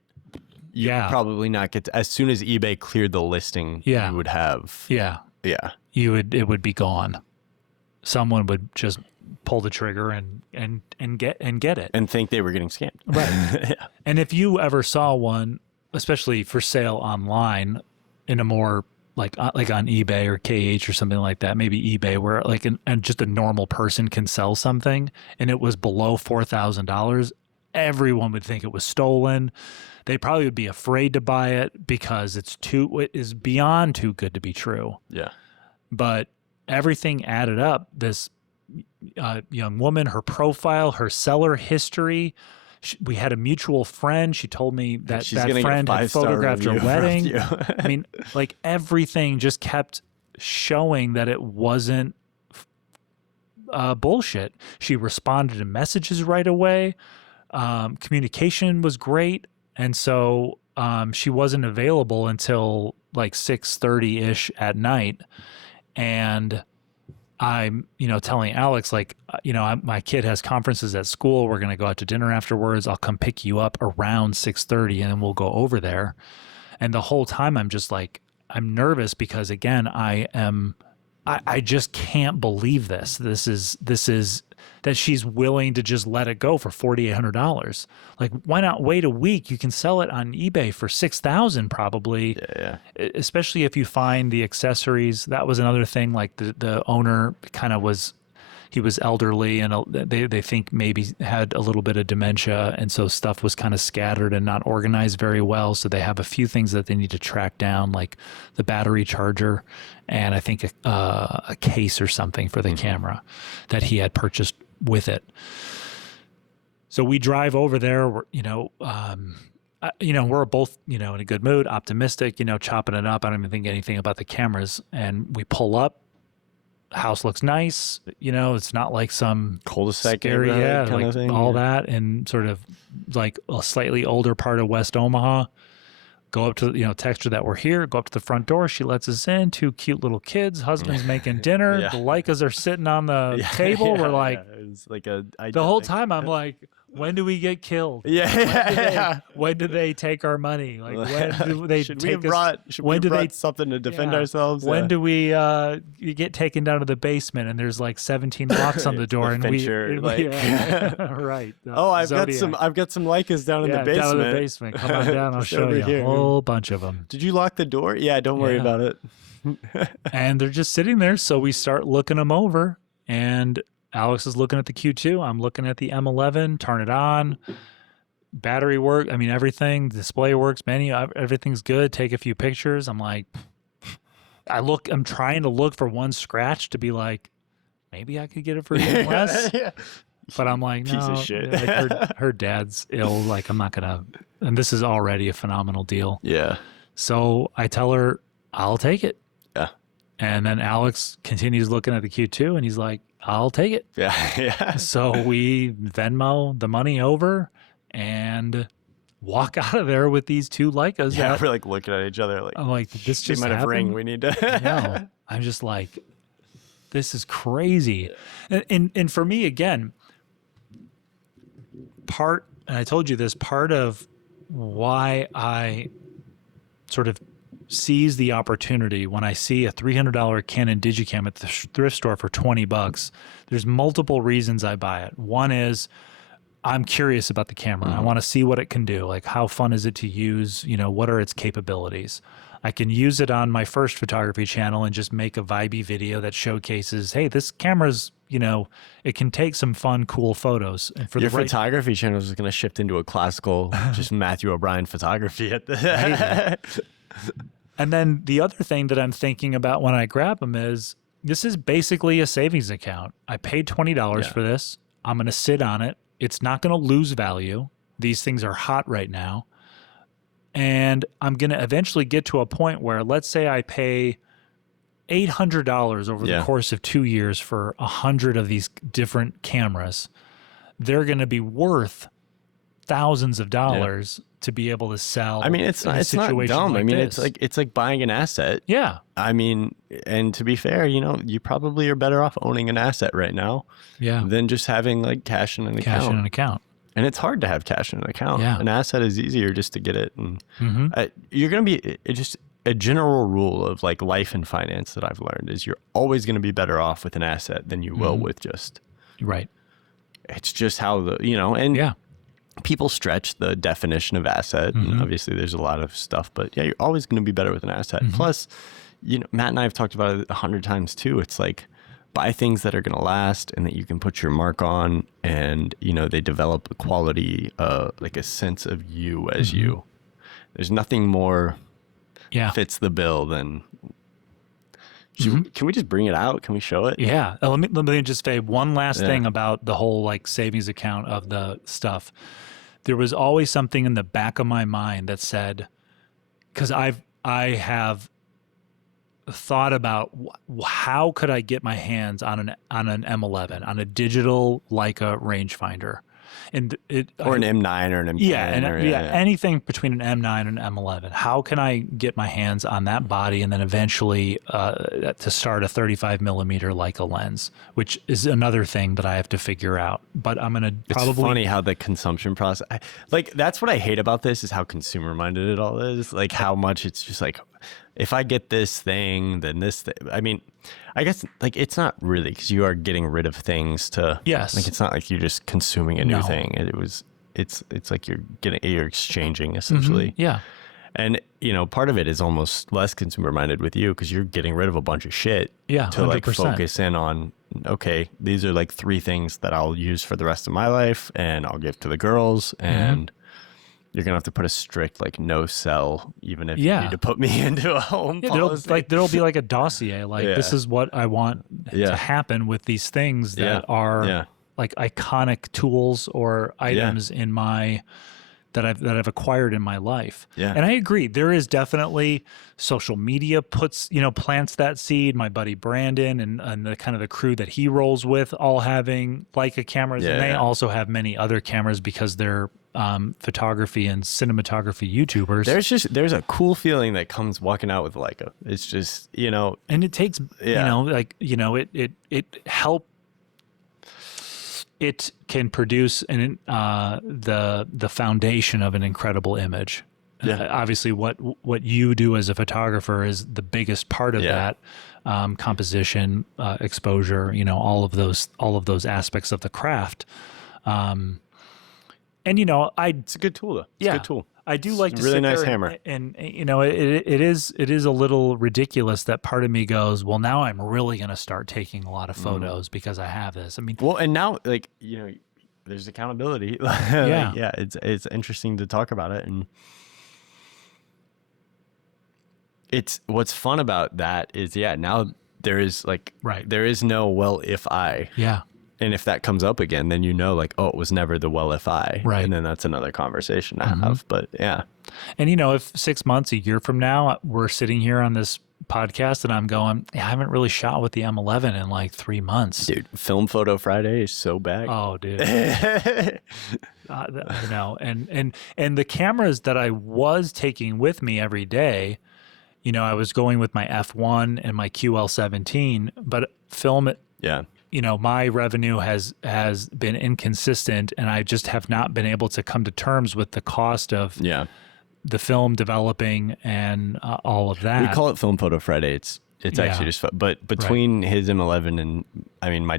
you probably not get to, as soon as eBay cleared the listing, you would have. Yeah. It would be gone. Someone would just pull the trigger and get it. And think they were getting scammed. Right. And if you ever saw one, especially for sale online in a more like on eBay or KH or something like that, maybe eBay, where like and just a normal person can sell something and it was below $4,000, everyone would think it was stolen. They probably would be afraid to buy it because it is beyond too good to be true. Yeah. But everything added up. This young woman, her profile, her seller history. We had a mutual friend. She told me that friend had photographed her wedding. I mean, like everything just kept showing that it wasn't bullshit. She responded to messages right away. Communication was great. And so she wasn't available until like 6:30-ish at night. And I'm, telling Alex, like, my kid has conferences at school. We're going to go out to dinner afterwards. I'll come pick you up around 6:30 and then we'll go over there. And the whole time I'm just like, I'm nervous because again, I just can't believe this. This is that she's willing to just let it go for $4,800. Like, why not wait a week? You can sell it on eBay for $6,000 probably. Yeah. Especially if you find the accessories. That was another thing. Like the owner kind of he was elderly and they think maybe had a little bit of dementia. And so stuff was kind of scattered and not organized very well. So they have a few things that they need to track down, like the battery charger and I think a case or something for the camera that he had purchased with it. So we drive over there, we're both, in a good mood, optimistic, chopping it up. I don't even think anything about the cameras. And we pull up. House looks nice, it's not like some cul-de-sac scary, kind of thing, all that, and sort of like a slightly older part of West Omaha. Go up to, text her that we're here, go up to the front door. She lets us in, 2 cute little kids, husband's making dinner. The Leicas are sitting on the table. We're like, it's like the whole time I'm like, when do we get killed? When do they take our money? Like, when do they should take we us? Should do something to defend ourselves? When do we you get taken down to the basement and there's like 17 locks on the door and right. I've got some Leicas down in the basement. Down in the basement. Come on down. I'll show you a whole bunch of them. Did you lock the door? Yeah. Don't worry about it. And they're just sitting there. So we start looking them over and Alex is looking at the Q2. I'm looking at the M11, turn it on. Battery work. I mean, everything, display works, menu, everything's good. Take a few pictures. I'm like, I'm trying to look for one scratch to be like, maybe I could get it for even less. But I'm like, no, piece of shit. Like her dad's ill. Like, I'm not going to, and this is already a phenomenal deal. Yeah. So I tell her, I'll take it. Yeah. And then Alex continues looking at the Q2 and he's like, I'll take it. Yeah. Yeah. So we Venmo the money over and walk out of there with these 2 Leicas. Yeah, we're like looking at each other like, I'm like, this just might have happened? ring. We need to. No, I'm just like, this is crazy. And for me, again, and I told you this, part of why I sort of seize the opportunity when I see a $300 Canon Digicam at the thrift store for $20, there's multiple reasons I buy it. One is I'm curious about the camera. I want to see what it can do. Like, how fun is it to use? You know, what are its capabilities? I can use it on my first photography channel and just make a vibey video that showcases, hey, this camera's, you know, it can take some fun, cool photos. And for your the photography channel is going to shift into a classical, just Matthew O'Brien photography at the. And then the other thing that I'm thinking about when I grab them is this is basically a savings account. I paid $20 for this. I'm going to sit on it. It's not going to lose value. These things are hot right now. And I'm going to eventually get to a point where, let's say I pay $800 over the course of 2 years for 100 of these different cameras. They're going to be worth thousands of dollars to be able to sell. I mean, it's not dumb. Like I mean, this. it's like buying an asset. Yeah. I mean, and to be fair, you know, you probably are better off owning an asset right now than just having like cash in an account. Cash in an account. And it's hard to have cash in an account. Yeah. An asset is easier just to get it. And you're going to be just a general rule of like life and finance that I've learned is you're always going to be better off with an asset than you will with just. Right. It's just how people stretch the definition of asset. And obviously there's a lot of stuff, but you're always going to be better with an asset. Plus, you know, Matt and I have talked about it 100 times too. It's like, buy things that are going to last and that you can put your mark on, and you know they develop a quality, like a sense of you as you. There's nothing more fits the bill than. Can we just bring it out? Can we show it? Yeah. Let me just say one last thing about the whole like savings account of the stuff. There was always something in the back of my mind that said, because I have thought about how could I get my hands on an M11, on a digital Leica rangefinder, and an M9 or an M10. Anything between an M9 and an M11. How can I get my hands on that body, and then eventually to start a 35 millimeter Leica lens, which is another thing that I have to figure out. But I'm gonna probably. It's funny how the consumption process, like that's what I hate about this is how consumer minded it all is. Like how much it's just like, if I get this thing, then this thing. I mean, I guess like it's not really because you are getting rid of things to. Yes. Like it's not like you're just consuming a new thing. It's like you're exchanging essentially. Yeah. And you know, part of it is almost less consumer minded with you because you're getting rid of a bunch of shit. Yeah. To 100%. like focus in on. Okay, these are like 3 things that I'll use for the rest of my life, and I'll give to the girls and. You're gonna have to put a strict like no sell, even if you need to put me into a home policy. There'll be like a dossier, like this is what I want to happen with these things that are like iconic tools or items in my that I've acquired in my life. Yeah. And I agree, there is definitely social media plants that seed. My buddy Brandon and the kind of the crew that he rolls with all having Leica cameras, and they also have many other cameras because they're photography and cinematography YouTubers. There's a cool feeling that comes walking out with Leica. It's just, you know, and it takes, it can produce the foundation of an incredible image. Obviously what you do as a photographer is the biggest part of that, composition, exposure, you know, all of those aspects of the craft. And it's a good tool though. It's a good tool. I do like to really sit nice there hammer. And it is a little ridiculous that part of me goes, well, now I'm really going to start taking a lot of photos because I have this. I mean, well, and now like, you know, there's accountability. It's interesting to talk about it, and it's what's fun about that is now there is like there is no if I and if that comes up again, then like, oh, it was never the Well-Fi. Right. And then that's another conversation to have. But yeah. And, if 6 months, a year from now, we're sitting here on this podcast and I'm going, I haven't really shot with the M11 in like 3 months. Dude, Film Photo Friday is so bad. Oh, dude. I know. And the cameras that I was taking with me every day, I was going with my F1 and my QL17, but film it. Yeah. My revenue has been inconsistent, and I just have not been able to come to terms with the cost of the film developing and all of that. We call it Film Photo Friday. It's actually just fun. But between his M11 and my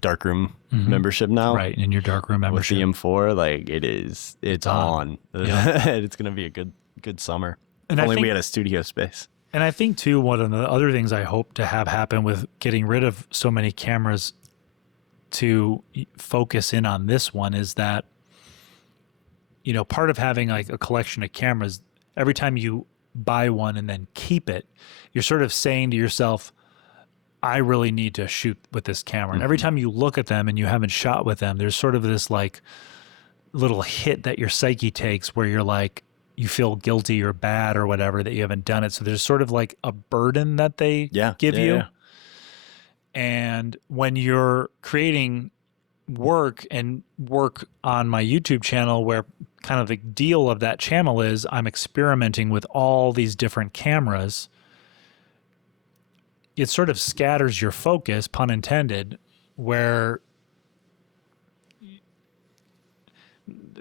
darkroom membership now, right, and your darkroom membership with the M4, like it's on. Yeah. It's gonna be a good summer. And if only we had a studio space. And I think too, one of the other things I hope to have happen with getting rid of so many cameras to focus in on this one is that, part of having like a collection of cameras, every time you buy one and then keep it, you're sort of saying to yourself, I really need to shoot with this camera. And every time you look at them and you haven't shot with them, there's sort of this like little hit that your psyche takes where you're like, you feel guilty or bad or whatever that you haven't done it. So there's sort of like a burden that they give you. Yeah. And when you're creating work on my YouTube channel, where kind of the deal of that channel is I'm experimenting with all these different cameras, it sort of scatters your focus, pun intended, where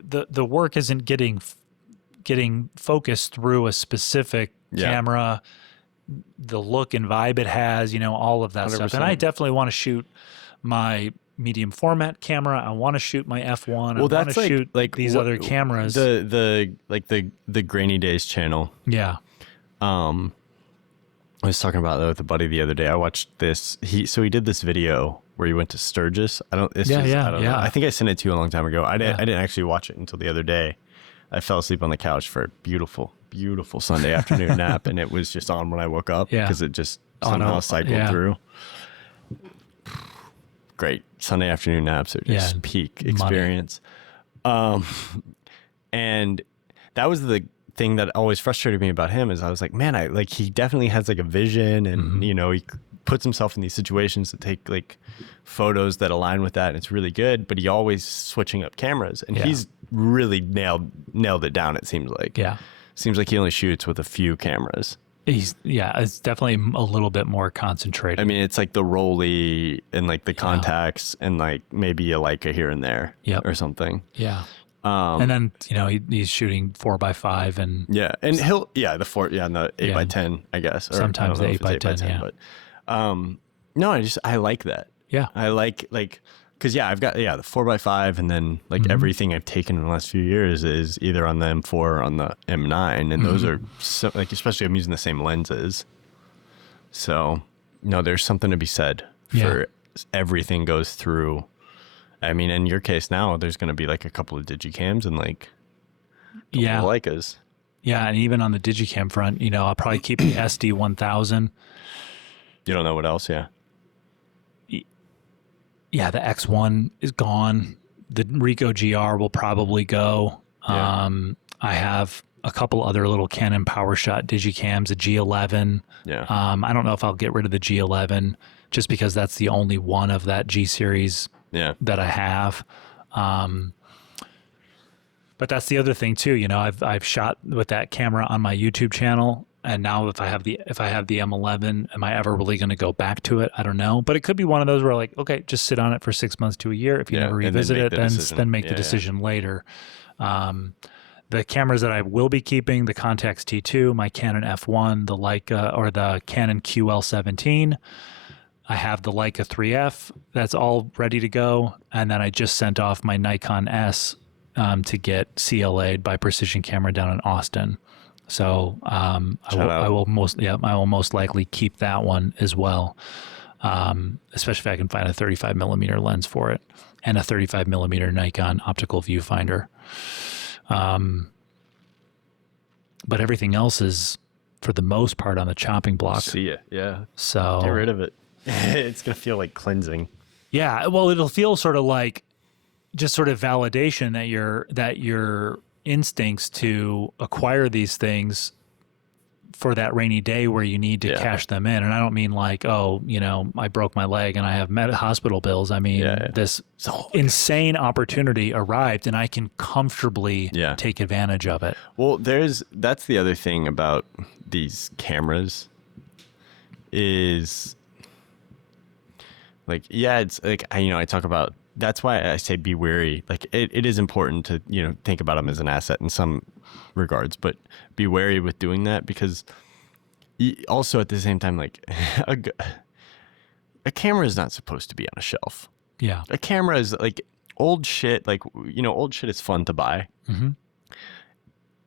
the work isn't getting focused through a specific camera, the look and vibe it has, all of that 100%. Stuff. And I definitely want to shoot my medium format camera. I want to shoot my F1. Well, I want to shoot these other cameras. The Grainy Days channel. Yeah. I was talking about that with a buddy the other day. I watched this. He did this video where he went to Sturgis. I don't know. I think I sent it to you a long time ago. I didn't actually watch it until the other day. I fell asleep on the couch for a beautiful, beautiful Sunday afternoon nap, and it was just on when I woke up because it just somehow cycled through. Great Sunday afternoon naps are just peak experience. And that was the thing that always frustrated me about him is I was like, man, he definitely has like a vision, and he puts himself in these situations to take like photos that align with that, and it's really good, but he always switching up cameras, and he's really nailed it down. It seems like seems like he only shoots with a few cameras. It's definitely a little bit more concentrated. I mean, it's like the Rolly and like the contacts and like maybe a Leica here and there or something. And then he's shooing 4x5 and and he'll the 8x10 I guess, or sometimes the 8x10 but no, I like that. I like because I've got the 4x5, and then like everything I've taken in the last few years is either on the M4 or on the M9, and those are so, like, especially I'm using the same lenses, so there's something to be said for everything goes through. I mean, in your case now, there's going to be like a couple of digicams and like Leicas. Yeah, and even on the digicam front, I'll probably keep the SD1000. You don't know what else, Yeah, the X1 is gone. The Ricoh GR will probably go. I have a couple other little Canon PowerShot digicams, a G11. I don't know if I'll get rid of the G11 just because that's the only one of that G series that I have. But that's the other thing too. I've shot with that camera on my YouTube channel. And now if I have the M11, am I ever really going to go back to it? I don't know. But it could be one of those where like, okay, just sit on it for 6 months to a year. If you never revisit it, then make the decision later. The cameras that I will be keeping, the Contax T2, my Canon F1, the Leica or the Canon QL17. I have the Leica 3F. That's all ready to go. And then I just sent off my Nikon S to get CLA'd by Precision Camera down in Austin. So I will most likely keep that one as well, especially if I can find a 35 millimeter lens for it and a 35 millimeter Nikon optical viewfinder. But everything else is, for the most part, on the chopping block. See it, yeah. So get rid of it. It's gonna feel like cleansing. Yeah. Well, it'll feel sort of like just sort of validation that your instincts to acquire these things for that rainy day where you need to cash them in. And I don't mean like, oh, I broke my leg and I have hospital bills. I mean, this insane opportunity arrived and I can comfortably take advantage of it. Well, that's the other thing about these cameras is like, it's like, I talk about, that's why I say be wary. Like it is important to, think about them as an asset in some regards, but be wary with doing that because also at the same time, like a camera is not supposed to be on a shelf. Yeah. A camera is like old shit. Like, old shit is fun to buy,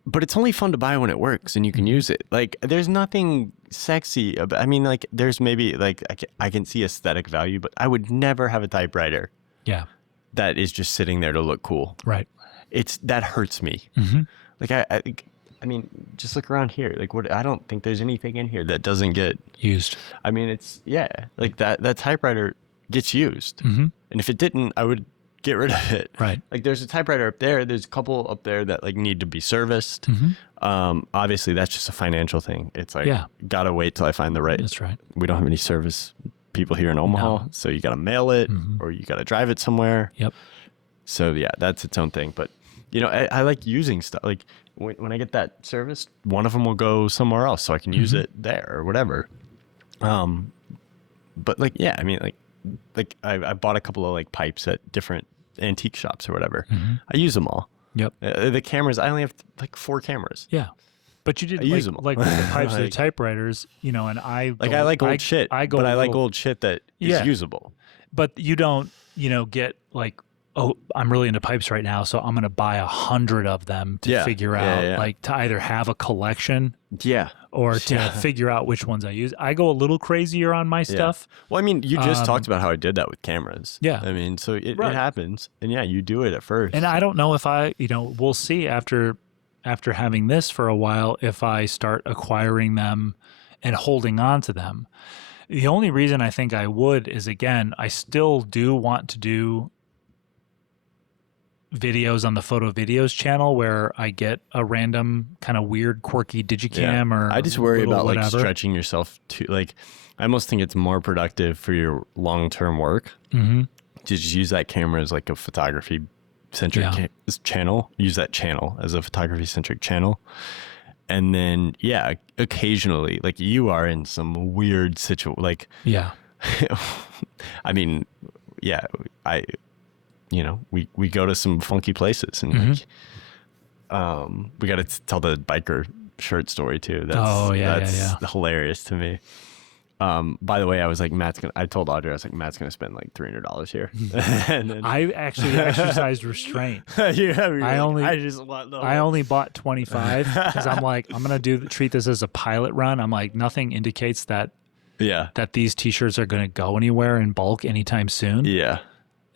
but it's only fun to buy when it works and you can use it. Like there's nothing sexy about, like there's maybe like, I can see aesthetic value, but I would never have a typewriter. Yeah. That is just sitting there to look cool. Right. That hurts me. Like I mean, just look around here. Like I don't think there's anything in here that doesn't get used. I mean, it's like that typewriter gets used. And if it didn't, I would get rid of it. Right. Like there's a typewriter up there. There's a couple up there that like need to be serviced. Obviously that's just a financial thing. It's like, gotta wait till I find the right. That's right. We don't have any service people here in Omaha. So you got to mail it or you got to drive it somewhere. Yep. So that's its own thing. But I like using stuff like when I get that service, one of them will go somewhere else so I can use it there or whatever. But like, I mean, like I bought a couple of like pipes at different antique shops or whatever. I use them all. Yep. The cameras, I only have like 4 cameras. Yeah. But you did use them all. like with the pipes of the typewriters, and I like old shit, I like old shit that is usable. But you don't, get like, oh, I'm really into pipes right now, so I'm going to buy 100 of them to figure out, like to either have a collection, or to figure out which ones I use. I go a little crazier on my stuff. Well, I mean, you just talked about how I did that with cameras. Yeah. I mean, so it happens, and you do it at first. And I don't know if we'll see after having this for a while, if I start acquiring them and holding on to them. The only reason I think I would is, again, I still do want to do videos on the Photo Videos channel where I get a random kind of weird, quirky digicam or I just worry about whatever. Like stretching yourself to like, I almost think it's more productive for your long-term work to just use that camera as like a photography centric channel, use that channel as a photography centric channel. And then, occasionally, like you are in some weird situation, like, I mean, we go to some funky places and like, we got to tell the biker shirt story too. That's hilarious to me. By the way, I was like, I told Audrey, I was like, Matt's going to spend like $300 here. And then, I actually exercised restraint. I only bought 25 because I'm like, I'm going to treat this as a pilot run. I'm like, nothing indicates that these t-shirts are going to go anywhere in bulk anytime soon. Yeah.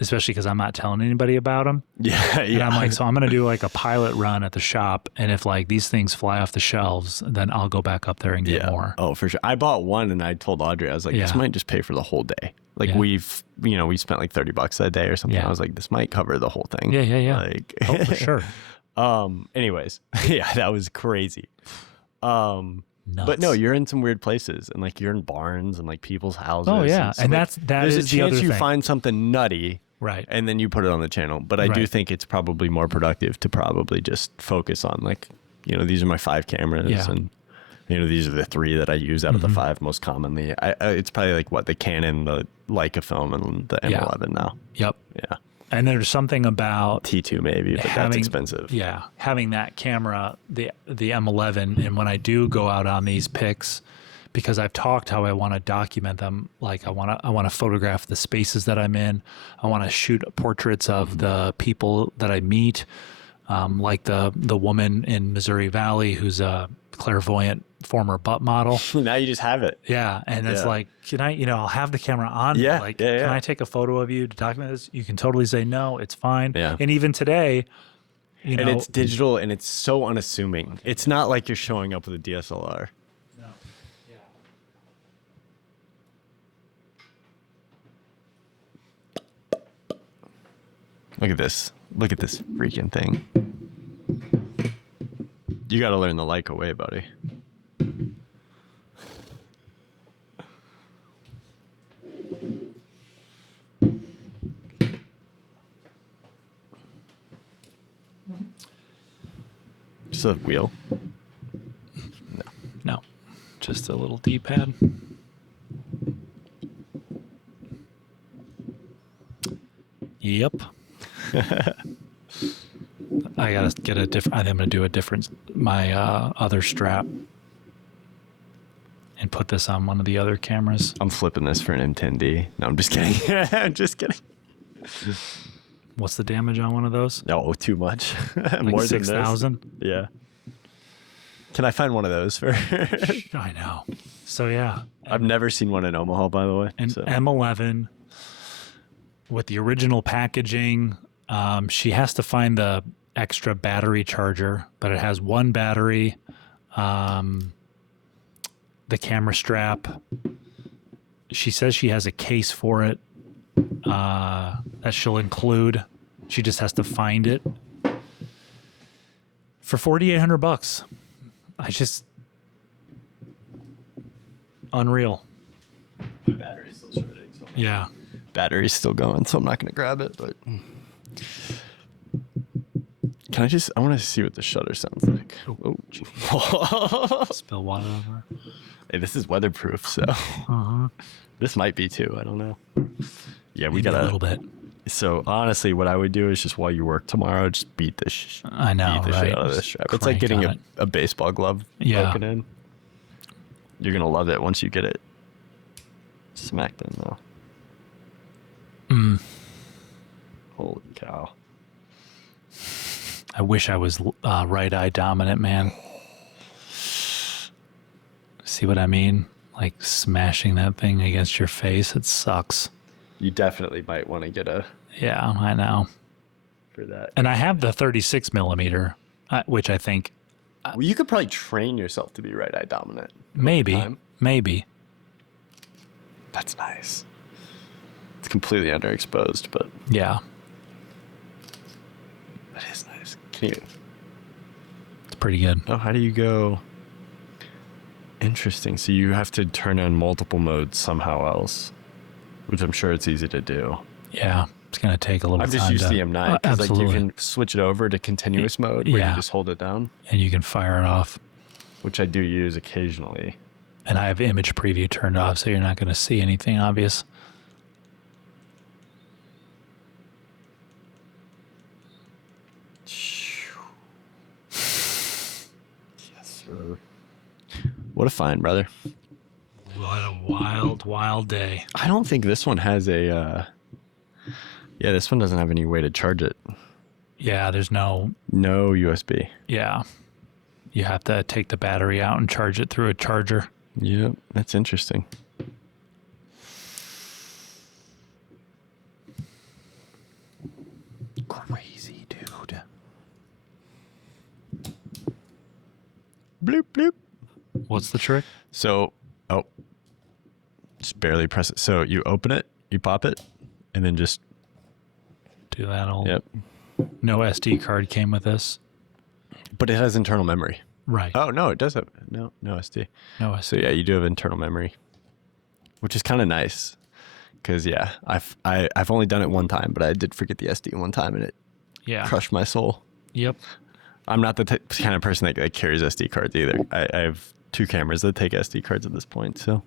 Especially because I'm not telling anybody about them. And I'm like, so I'm going to do like a pilot run at the shop. And if like these things fly off the shelves, then I'll go back up there and get more. Oh, for sure. I bought one and I told Audrey, I was like, this might just pay for the whole day. Like we spent like $30 that day or something. I was like, this might cover the whole thing. Yeah. Like, oh, for sure. Anyways, that was crazy. Nuts. But no, you're in some weird places and like you're in barns and like people's houses. Oh yeah. And like, there's is a chance you thing. find something nutty. Right. And then you put it on the channel. But I do think it's probably more productive to probably just focus on like, these are my 5 cameras and, these are the 3 that I use out of the 5 most commonly. It's probably like the Canon, the Leica film and the M11 now. Yep. Yeah. And there's something about T2 maybe, but that's expensive. Yeah. Having that camera, the M11. And when I do go out on these pics, because I've talked how I want to document them. Like I want to photograph the spaces that I'm in. I want to shoot portraits of the people that I meet. Like the woman in Missouri Valley, who's a clairvoyant former butt model. Now you just have it. Yeah. And it's like, can I, I'll have the camera on. Yeah. Like, can I take a photo of you to document this? You can totally say, no, it's fine. Yeah. And even today, and it's digital and it's so unassuming. It's not like you're showing up with a DSLR. Look at this. Look at this freaking thing. You got to learn the Leica way, buddy. Just a wheel? No. Just a little D-pad. Yep. I gotta get a different. I'm gonna do a different. My other strap, and put this on one of the other cameras. I'm flipping this for an M10D. No, I'm just kidding. I'm just kidding. What's the damage on one of those? No, too much. Like More 6,000. Yeah. Can I find one of those for? I know. So yeah, I've never seen one in Omaha, by the way. an so. M11 with the original packaging. She has to find the extra battery charger, but it has one battery. The camera strap. She says she has a case for it that she'll include. She just has to find it for $4,800. I just unreal. My battery's still shorting. So Yeah. battery's still going, so I'm not going to grab it. But can I want to see what the shutter sounds like. Oh. Spill water over. Hey, this is weatherproof, so this might be too. I don't know. Yeah, we Maybe got a little bit. So honestly, what I would do is just while you work tomorrow, just beat the shit I know, shit right? out of this strap. It's Crank like getting on a baseball glove broken in. You're gonna love it once you get it smacked in, though. Holy cow! I wish I was right eye dominant, man. See what I mean? Like smashing that thing against your face. It sucks. You definitely might want to get a Yeah, I know. for that. And I have the 36 millimeter, which I think Well, you could probably train yourself to be right eye dominant. maybe. That's nice. It's completely underexposed, but Yeah, that is nice. Can you? it's pretty good. Oh, how do you go? Interesting. So you have to turn on multiple modes somehow else, which I'm sure it's easy to do. Yeah, it's gonna take a little. I've time just used to, the M9 because like you absolutely. can switch it over to continuous mode where Yeah. you just hold it down, And you can fire it off. which I do use occasionally. And I have image preview turned off, so you're not going to see anything obvious. Yes, sir. What a find, brother. What a wild, wild day. I don't think this one has a. Yeah, this one doesn't have any way to charge it. Yeah, there's no. No USB. Yeah, you have to take the battery out and charge it through a charger. Yep, that's interesting. Crazy, dude. Bloop bloop. What's the trick? So, just barely press it. So you open it, you pop it, and then just. Do that all. Yep. No SD card came with this. But it has internal memory. Right. Oh no, it does have no SD. No SD. So yeah, you do have internal memory, which is kind of nice, because yeah, I've only done it one time, but I did forget the SD one time, and it crushed my soul. Yep. I'm not the kind of person that carries SD cards either. I have 2 cameras that take SD cards at this point. So,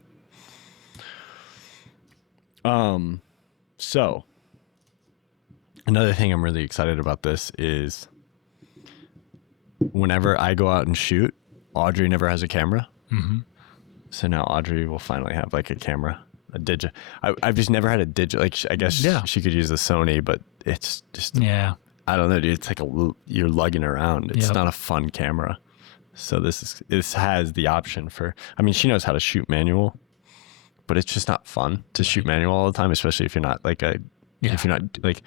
so another thing I'm really excited about this is whenever I go out and shoot, Audrey never has a camera. Mm-hmm. So now Audrey will finally have like a camera, a digital. I've just never had a digital. Like I guess she could use the Sony, but it's just I don't know, dude. It's like you're lugging around. It's not a fun camera. So this has the option for. I mean, she knows how to shoot manual, but it's just not fun to shoot manual all the time, especially if you're not like if you're not like.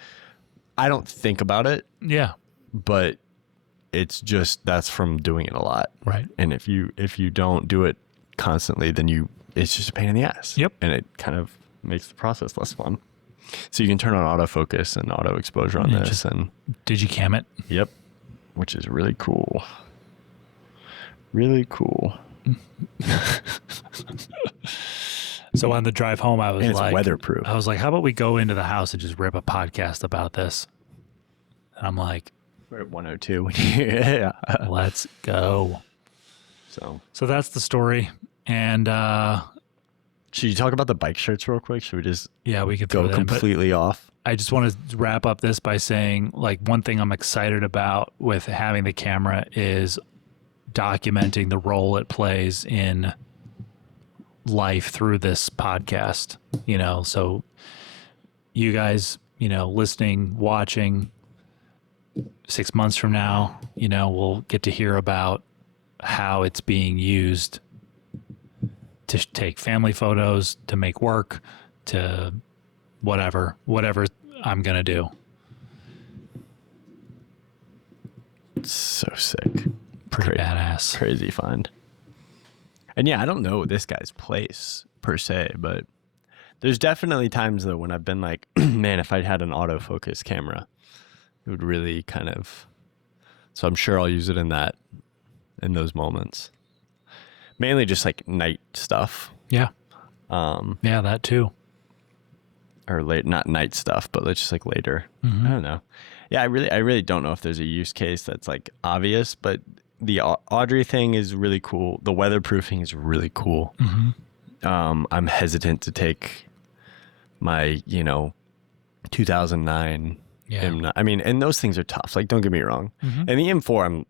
I don't think about it. Yeah. But it's just that's from doing it a lot. Right. And if you don't do it constantly, then it's just a pain in the ass. Yep. And it kind of makes the process less fun. So you can turn on autofocus and auto exposure on this, and digicam it. Yep, which is really cool. Really cool. So on the drive home, I was and it's weatherproof. I was like, how about we go into the house and just rip a podcast about this? And I'm like, we're at 102. Yeah. Let's go. So that's the story. And should you talk about the bike shirts real quick? Should we just we could go completely off? I just want to wrap up this by saying, like, one thing I'm excited about with having the camera is documenting the role it plays in life through this podcast, so you guys, listening, watching 6 months from now, we'll get to hear about how it's being used to take family photos, to make work, to whatever I'm going to do. It's so sick. Pretty badass. Crazy find. And yeah, I don't know this guy's place per se, but there's definitely times though when I've been like, man, if I'd had an autofocus camera, it would really kind of, so I'm sure I'll use it in those moments. Mainly just like night stuff. Yeah. Yeah, that too. Or not night stuff, but just like later. I don't know. Yeah, I really don't know if there's a use case that's like obvious, but the Audrey thing is really cool. The weatherproofing is really cool. I'm hesitant to take my, 2009 M9. I mean, and those things are tough. Like, don't get me wrong. And the M4, I'm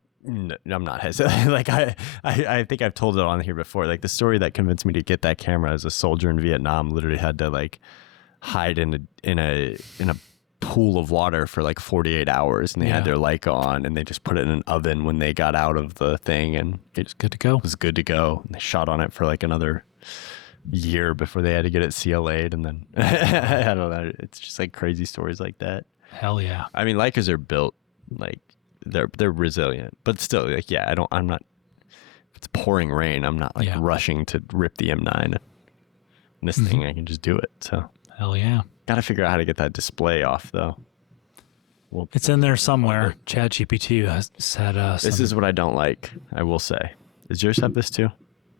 not hesitant. Like I think I've told it on here before. Like the story that convinced me to get that camera as a soldier in Vietnam, literally had to like hide in a pool of water for like 48 hours, and they had their Leica on, and they just put it in an oven when they got out of the thing, and it was good to go. It was good to go. And they shot on it for like another year before they had to get it CLA'd, and then I don't know. It's just like crazy stories like that. Hell yeah. I mean, Leicas are built like they're resilient, but still, like, yeah, I'm not. If it's pouring rain, I'm not like rushing to rip the M9. And this thing, I can just do it. So hell yeah. Got to figure out how to get that display off, though. It's in there somewhere. ChatGPT has said this is what I don't like, I will say. Does yours have this too?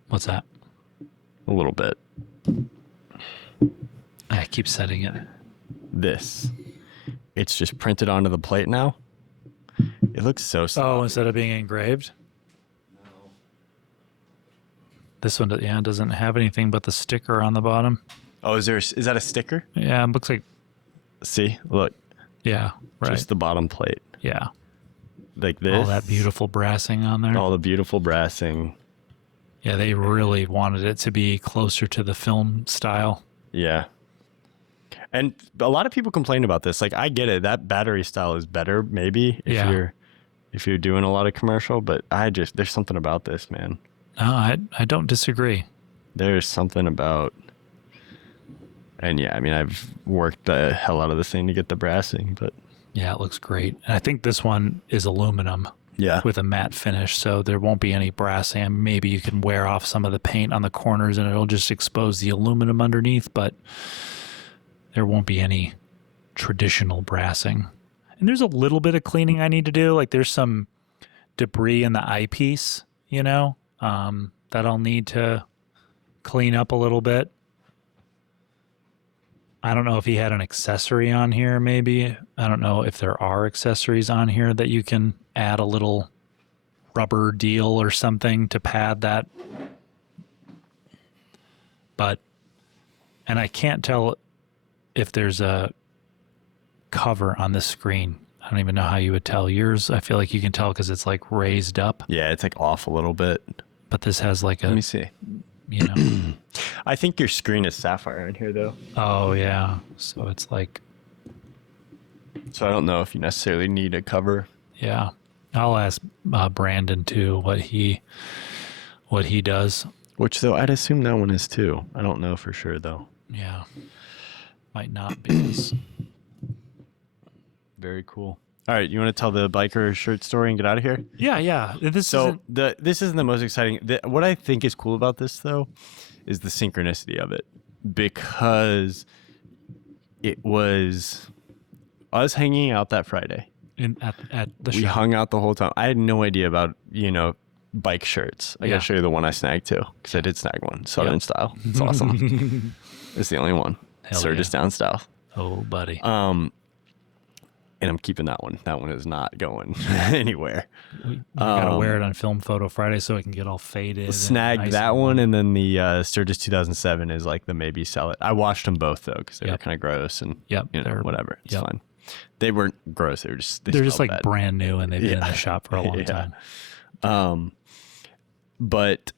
What's that? A little bit. I keep setting it. This. It's just printed onto the plate now. It looks so sloppy. Oh, instead of being engraved? No. This one doesn't have anything but the sticker on the bottom. Oh, is that a sticker? Yeah, it looks like. See, look. Yeah, right. Just the bottom plate. Yeah. Like this. All that beautiful brassing on there. All the beautiful brassing. Yeah, they really wanted it to be closer to the film style. Yeah. And a lot of people complain about this. Like, I get it. That battery style is better, maybe, if you're doing a lot of commercial, but there's something about this, man. No, I don't disagree. There's something about. And yeah, I mean, I've worked the hell out of this thing to get the brassing, but yeah, it looks great. And I think this one is aluminum, with a matte finish, so there won't be any brassing. Maybe you can wear off some of the paint on the corners, and it'll just expose the aluminum underneath, but there won't be any traditional brassing. And there's a little bit of cleaning I need to do. Like there's some debris in the eyepiece, that I'll need to clean up a little bit. I don't know if he had an accessory on here, maybe. I don't know if there are accessories on here that you can add a little rubber deal or something to pad that. And I can't tell if there's a cover on the screen. I don't even know how you would tell. Yours, I feel like you can tell because it's like raised up. Yeah, it's like off a little bit. But this has like Let me see. I think your screen is sapphire in here, though. Oh, yeah. So it's like. So I don't know if you necessarily need a cover. Yeah. I'll ask Brandon, too, what he does. Which, though, I'd assume that one is, too. I don't know for sure, though. Yeah. Might not be. Very cool. All right, you want to tell the biker shirt story and get out of here? Yeah. This isn't the most exciting. What I think is cool about this, though, is the synchronicity of it. Because it was us hanging out that Friday. At the We shop. hung out the whole time. I had no idea about, bike shirts. I gotta show you the one I snagged too, because I did snag one, Southern style. It's awesome. It's the only one. Sturgis down style. Oh, buddy. And I'm keeping that one. That one is not going anywhere. You gotta wear it on Film Photo Friday so it can get all faded. Snag nice that one, and then the Sturgis 2007 is like the maybe sell it. I washed them both though, because they were kind of gross and whatever. It's fine. They weren't gross. They were just they're just like bad. Brand new, and they've been in the shop for a long time. But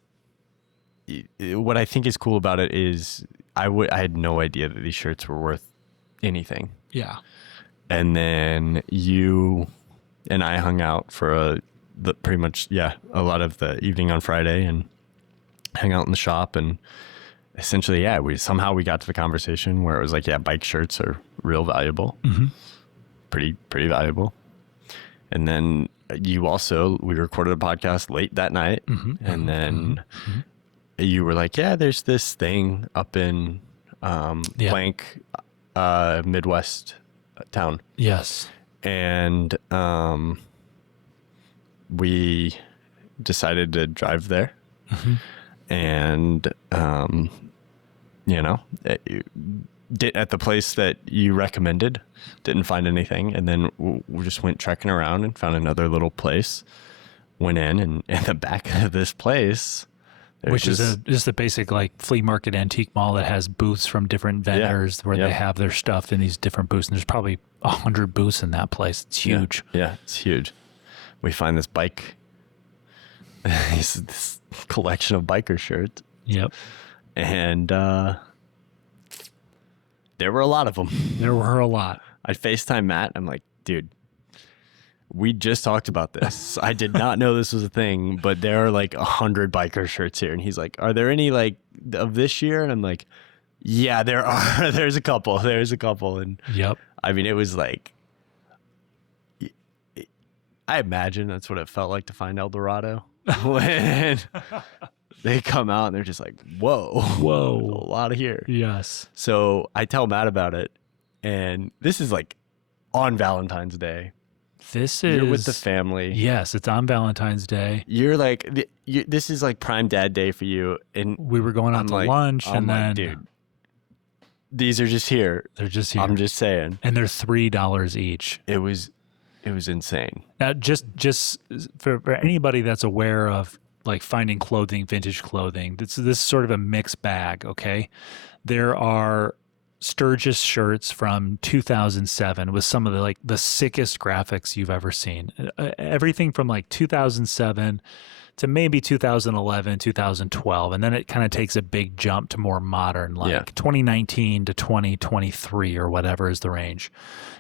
what I think is cool about it is I had no idea that these shirts were worth anything. Yeah. And then you and I hung out for pretty much a lot of the evening on Friday and hang out in the shop, and essentially we got to the conversation where it was like bike shirts are real valuable, pretty valuable. And then we recorded a podcast late that night, and then you were like, there's this thing up in blank Midwest town. Yes. And we decided to drive there, and at the place that you recommended, didn't find anything, and then we just went trekking around and found another little place, went in, and in the back of this place, which is just a basic like flea market antique mall that has booths from different vendors where they have their stuff in these different booths, and there's probably 100 booths in that place. It's huge. Yeah, it's huge. We find this bike, this collection of biker shirts. Yep. And there were a lot of them. There were a lot. I FaceTime Matt. I'm like, dude, we just talked about this. I did not know this was a thing, but there are like 100 biker shirts here. And he's like, are there any like of this year? And I'm like, yeah, there are. There's a couple. And I mean, it was like, I imagine that's what it felt like to find El Dorado when they come out and they're just like, whoa, a lot of here. Yes. So I tell Matt about it, and this is like on Valentine's Day. You're with the family. Yes, it's on Valentine's Day. You're like, this is like prime dad day for you. And we were going out to lunch, and then, dude, these are just here. They're just here. I'm just saying. And they're $3 each. It was insane. Now, just for anybody that's aware of like finding clothing, vintage clothing, this is sort of a mixed bag. Okay, there are Sturgis shirts from 2007 with some of the sickest graphics you've ever seen. Everything from like 2007 to maybe 2011, 2012. And then it kind of takes a big jump to more modern, like 2019 to 2023 or whatever is the range.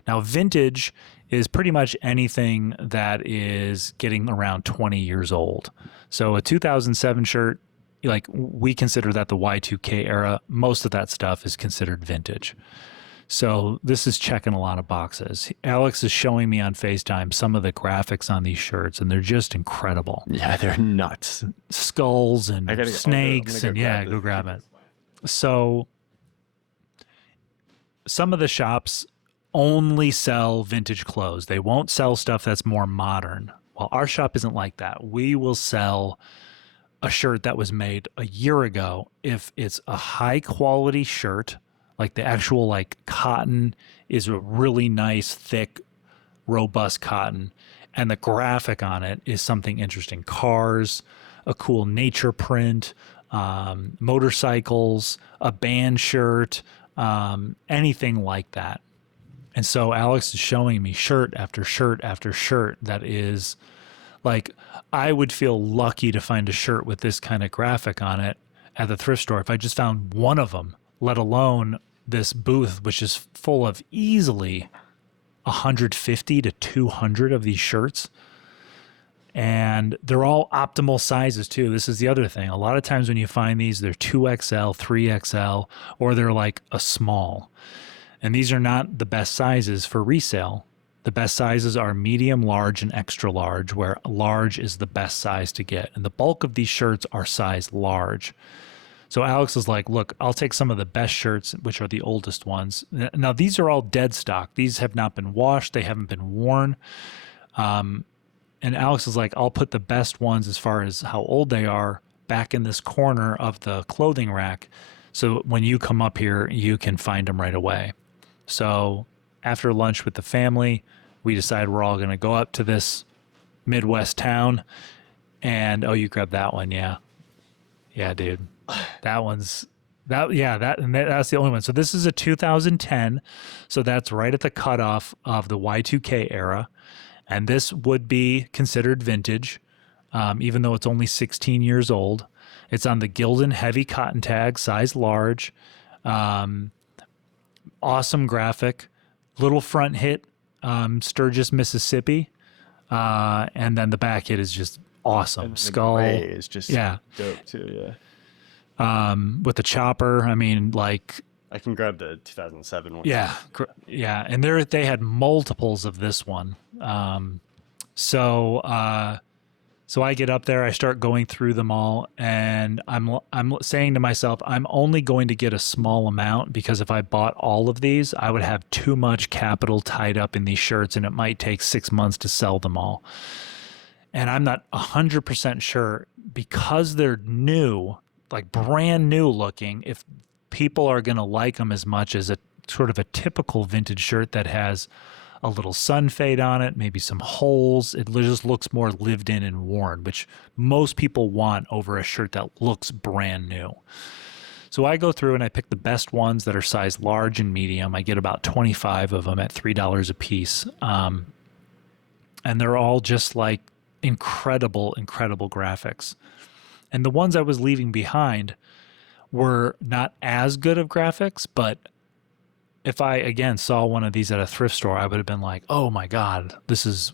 Now, vintage is pretty much anything that is getting around 20 years old. So a 2007 shirt, like we consider that the Y2K era. Most of that stuff is considered vintage. So this is checking a lot of boxes. Alex is showing me on FaceTime some of the graphics on these shirts, and they're just incredible. Yeah, they're nuts. Skulls and snakes, and go grab it. So some of the shops only sell vintage clothes. They won't sell stuff that's more modern. Well, our shop isn't like that. We will sell a shirt that was made a year ago if it's a high quality shirt, like the actual like cotton is a really nice, thick, robust cotton, and the graphic on it is something interesting. Cars, a cool nature print, motorcycles, a band shirt, anything like that. And so Alex is showing me shirt after shirt after shirt that is like, I would feel lucky to find a shirt with this kind of graphic on it at the thrift store if I just found one of them, let alone this booth, which is full of easily 150 to 200 of these shirts. And they're all optimal sizes too. This is the other thing. A lot of times when you find these, they're 2XL, 3XL, or they're like a small. And these are not the best sizes for resale. The best sizes are medium, large, and extra large, where large is the best size to get. And the bulk of these shirts are size large. So Alex is like, look, I'll take some of the best shirts, which are the oldest ones. Now, these are all dead stock. These have not been washed. They haven't been worn. And Alex is like, I'll put the best ones as far as how old they are back in this corner of the clothing rack. So when you come up here, you can find them right away. So after lunch with the family, we decide we're all going to go up to this Midwest town. And, oh, you grabbed that one. Yeah. Yeah, dude. That's the only one. So this is a 2010. So that's right at the cutoff of the Y2K era. And this would be considered vintage, even though it's only 16 years old. It's on the Gildan heavy cotton tag, size large. Awesome graphic. Little front hit, Sturgis, Mississippi. And then the back hit is just awesome. And Skull. The gray is just dope too, with the chopper. I mean, like, I can grab the 2007 one. Yeah. And they had multiples of this one. So I get up there, I start going through them all, and I'm saying to myself, I'm only going to get a small amount, because if I bought all of these, I would have too much capital tied up in these shirts, and it might take 6 months to sell them all. And I'm not 100% sure, because they're new, like brand new looking, if people are going to like them as much as a sort of a typical vintage shirt that has a little sun fade on it, maybe some holes. It just looks more lived in and worn, which most people want over a shirt that looks brand new. So I go through and I pick the best ones that are size large and medium. I get about 25 of them at $3 a piece. And they're all just like incredible graphics. And the ones I was leaving behind were not as good of graphics, but if I, again, saw one of these at a thrift store, I would have been like, oh my God, this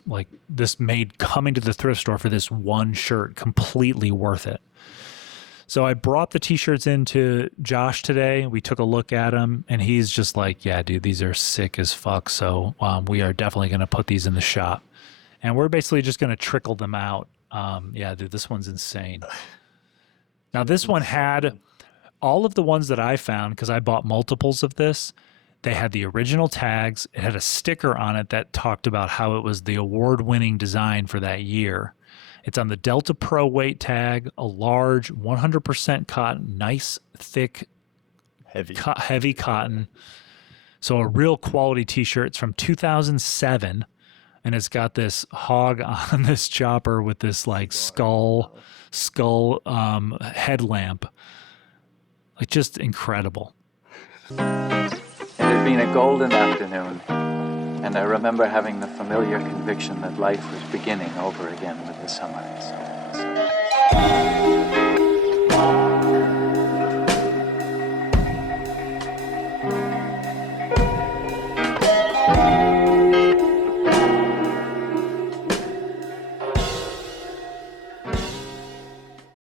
made coming to the thrift store for this one shirt completely worth it. So I brought the t-shirts into Josh today. We took a look at them, and he's just like, yeah, dude, these are sick as fuck. So we are definitely going to put these in the shop. And we're basically just going to trickle them out. Yeah, dude, this one's insane. Now, this one had all of the ones that I found, because I bought multiples of this. They had the original tags. It had a sticker on it that talked about how it was the award-winning design for that year. It's on the Delta Pro weight tag, a large 100% cotton, nice, thick, heavy cotton. So a real quality t-shirt. It's from 2007, and it's got this hog on this chopper with this like skull headlamp. Like, just incredible. It had been a golden afternoon, and I remember having the familiar conviction that life was beginning over again with the summer. So